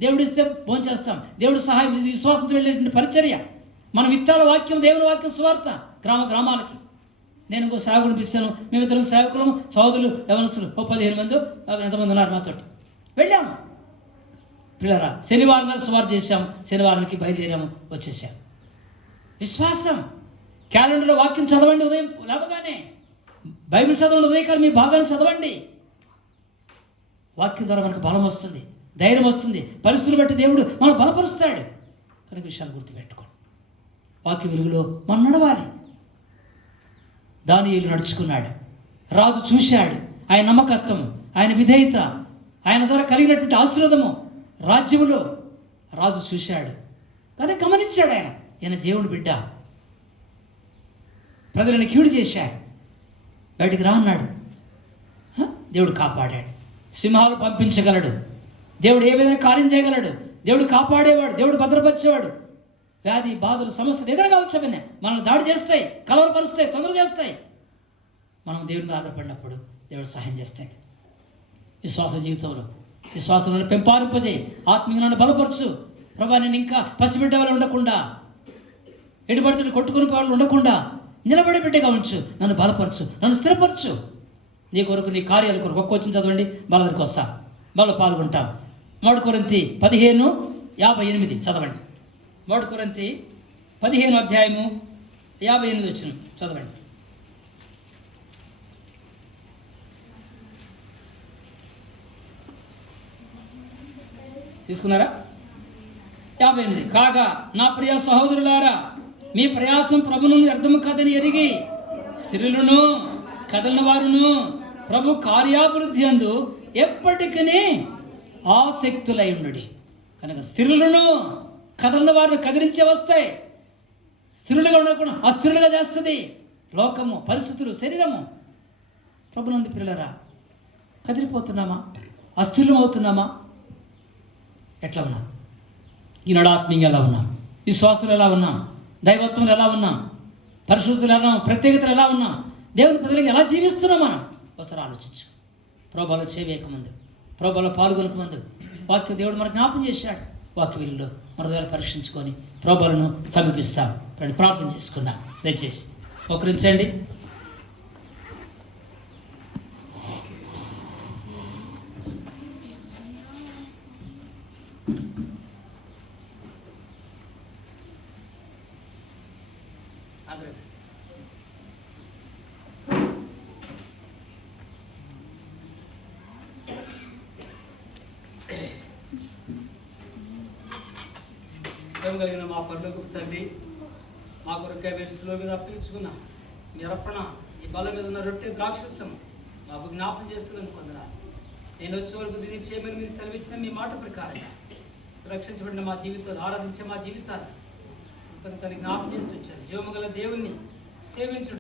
దేవుడు ఇస్తే భోంచేస్తాం, దేవుడు సహాయం. ఇది విశ్వాసంతో వెళ్ళేటువంటి పరిచర్య. మన విత్తాల వాక్యం, దేవుని వాక్యం, సువార్త గ్రామాలకి. నేను ఇంకో సేవకుడిని పిలిచాను. మేమిద్దరం సేవకులు, సహోదరులు, యవనస్తులు 15 మంది ఎంతమంది ఉన్నారు మాతోటి. వెళ్ళాము పిల్లరా. శనివారం నాడు సువార్త చేశాము, శనివారానికి బయలుదేరాము, వచ్చేసాము. విశ్వాసం. క్యాలెండర్లో వాక్యం చదవండి, ఉదయం లేవగానే బైబిల్ చదవండి, ఉదయకాలం మీ భాగాన్ని చదవండి. వాక్యం ద్వారా మనకు బలం వస్తుంది, ధైర్యం వస్తుంది. పరిస్థితులు బట్టి దేవుడు మనం బలపరుస్తాడు. కనుక విషయాలు గుర్తుపెట్టుకోండి. వాక్య వెలుగులో మనం నడవాలి. దానియేలు నడుచుకున్నాడు. రాజు చూశాడు ఆయన నమ్మకత్వం, ఆయన విధేయత, ఆయన ద్వారా కలిగినటువంటి ఆశీర్వాదము రాజ్యములో రాజు చూశాడు. కానీ గమనించాడు ఈయన దేవుని బిడ్డ, ప్రజలను కీడు చేశాడు, బయటికి రా అన్నాడు. దేవుడు కాపాడాడు. సింహాలు పంపించగలడు దేవుడు, ఏ విధంగా కార్యం చేయగలడు దేవుడు, కాపాడేవాడు దేవుడు, భద్రపరిచేవాడు. వ్యాధి బాధలు సమస్యలు ఏదైనా కావచ్చు, అవన్నీ మనల్ని దాడి చేస్తాయి, కలవరపరుస్తాయి, తొందర చేస్తాయి. మనం దేవుని మీద ఆధారపడినప్పుడు దేవుడు సహాయం చేస్తాడు. విశ్వాస జీవితంలో విశ్వాసంలో పెంపారింపజేయి, ఆత్మీయంగా బలపరచు. ప్రభా, నేను ఇంకా పసిబిడ్డ వాళ్ళు ఉండకుండా, ఎటుబడితే కొట్టుకుని వాళ్ళు ఉండకుండా నిలబడే బిడ్డగా ఉంచు. నన్ను బలపరచు, నన్ను స్థిరపరచు. నీ కొరకు, నీ కార్యాల కొరకు. ఒక్క వచ్చిన చదవండి, వాళ్ళ దగ్గరికి వస్తాం, వాళ్ళు పాల్గొంటాం. 1 కొరింథీ 15:58 చదవండి. 1 కొరింథీ 15:58 చదవండి. తీసుకున్నారా? 58. కాగా నా ప్రియ సహోదరులారా, మీ ప్రయాసం ప్రభువును వ్యర్థము కాదని ఎరిగి స్త్రీలను కదలిన వారును ప్రభు కార్యాభివృద్ధి అందు ఎప్పటికీ ఆసక్తులై ఉండుడి. కనుక స్త్రీలను కదలిన వారిని కదిలించే వస్తాయి. స్త్రీలుగా ఉండకుండా అస్థిరులుగా చేస్తుంది లోకము, పరిస్థితులు, శరీరము. ప్రభునందు పిల్లరా, కదిలిపోతున్నామా? అస్థిరులం అవుతున్నామా? ఎట్లా ఉన్నాం? ఈనాడు ఆత్మీయంగా ఎలా ఉన్నాం? విశ్వాసులు ఎలా ఉన్నాం? దైవత్వం ఎలా ఉన్నాం? పరిశుద్ధులు ఎలా ఉన్నాం? ప్రత్యేకతలు ఎలా ఉన్నాం? దేవుని ప్రజలకు ఎలా జీవిస్తున్నాం మనం? ఒకసారి ఆలోచించు. ప్రభువులో చేవేయకముందు, ప్రభువులో పాల్గొనక ముందు వాక్య దేవుడు మనకు జ్ఞాపం చేశాడు. వాక్య వీళ్ళలో మన ద్వారా పరీక్షించుకొని ప్రభువులను సమీపిస్తాం. ప్రార్థన చేసుకుందాం. దయచేసి ఒకరించండి. కలిగిన మా పరలోకపు తండ్రి, మా కొరకై వెలుసులో మీద అప్పించుకున్న మీ అర్పణ, ఈ బల మీద ఉన్న రొట్టె ద్రాక్షసం మాకు జ్ఞాపం చేస్తుందని పొందరా. నేను వచ్చే వరకు దీన్ని చేయమని మీరు సెలవిచ్చిన మీ మాట ప్రకారంగా రక్షించబడిన మా జీవితాలు, ఆరాధించే మా జీవితాలు తనకి జ్ఞాపం చేస్తూ వచ్చారు. జీవము గల దేవుణ్ణి సేవించడం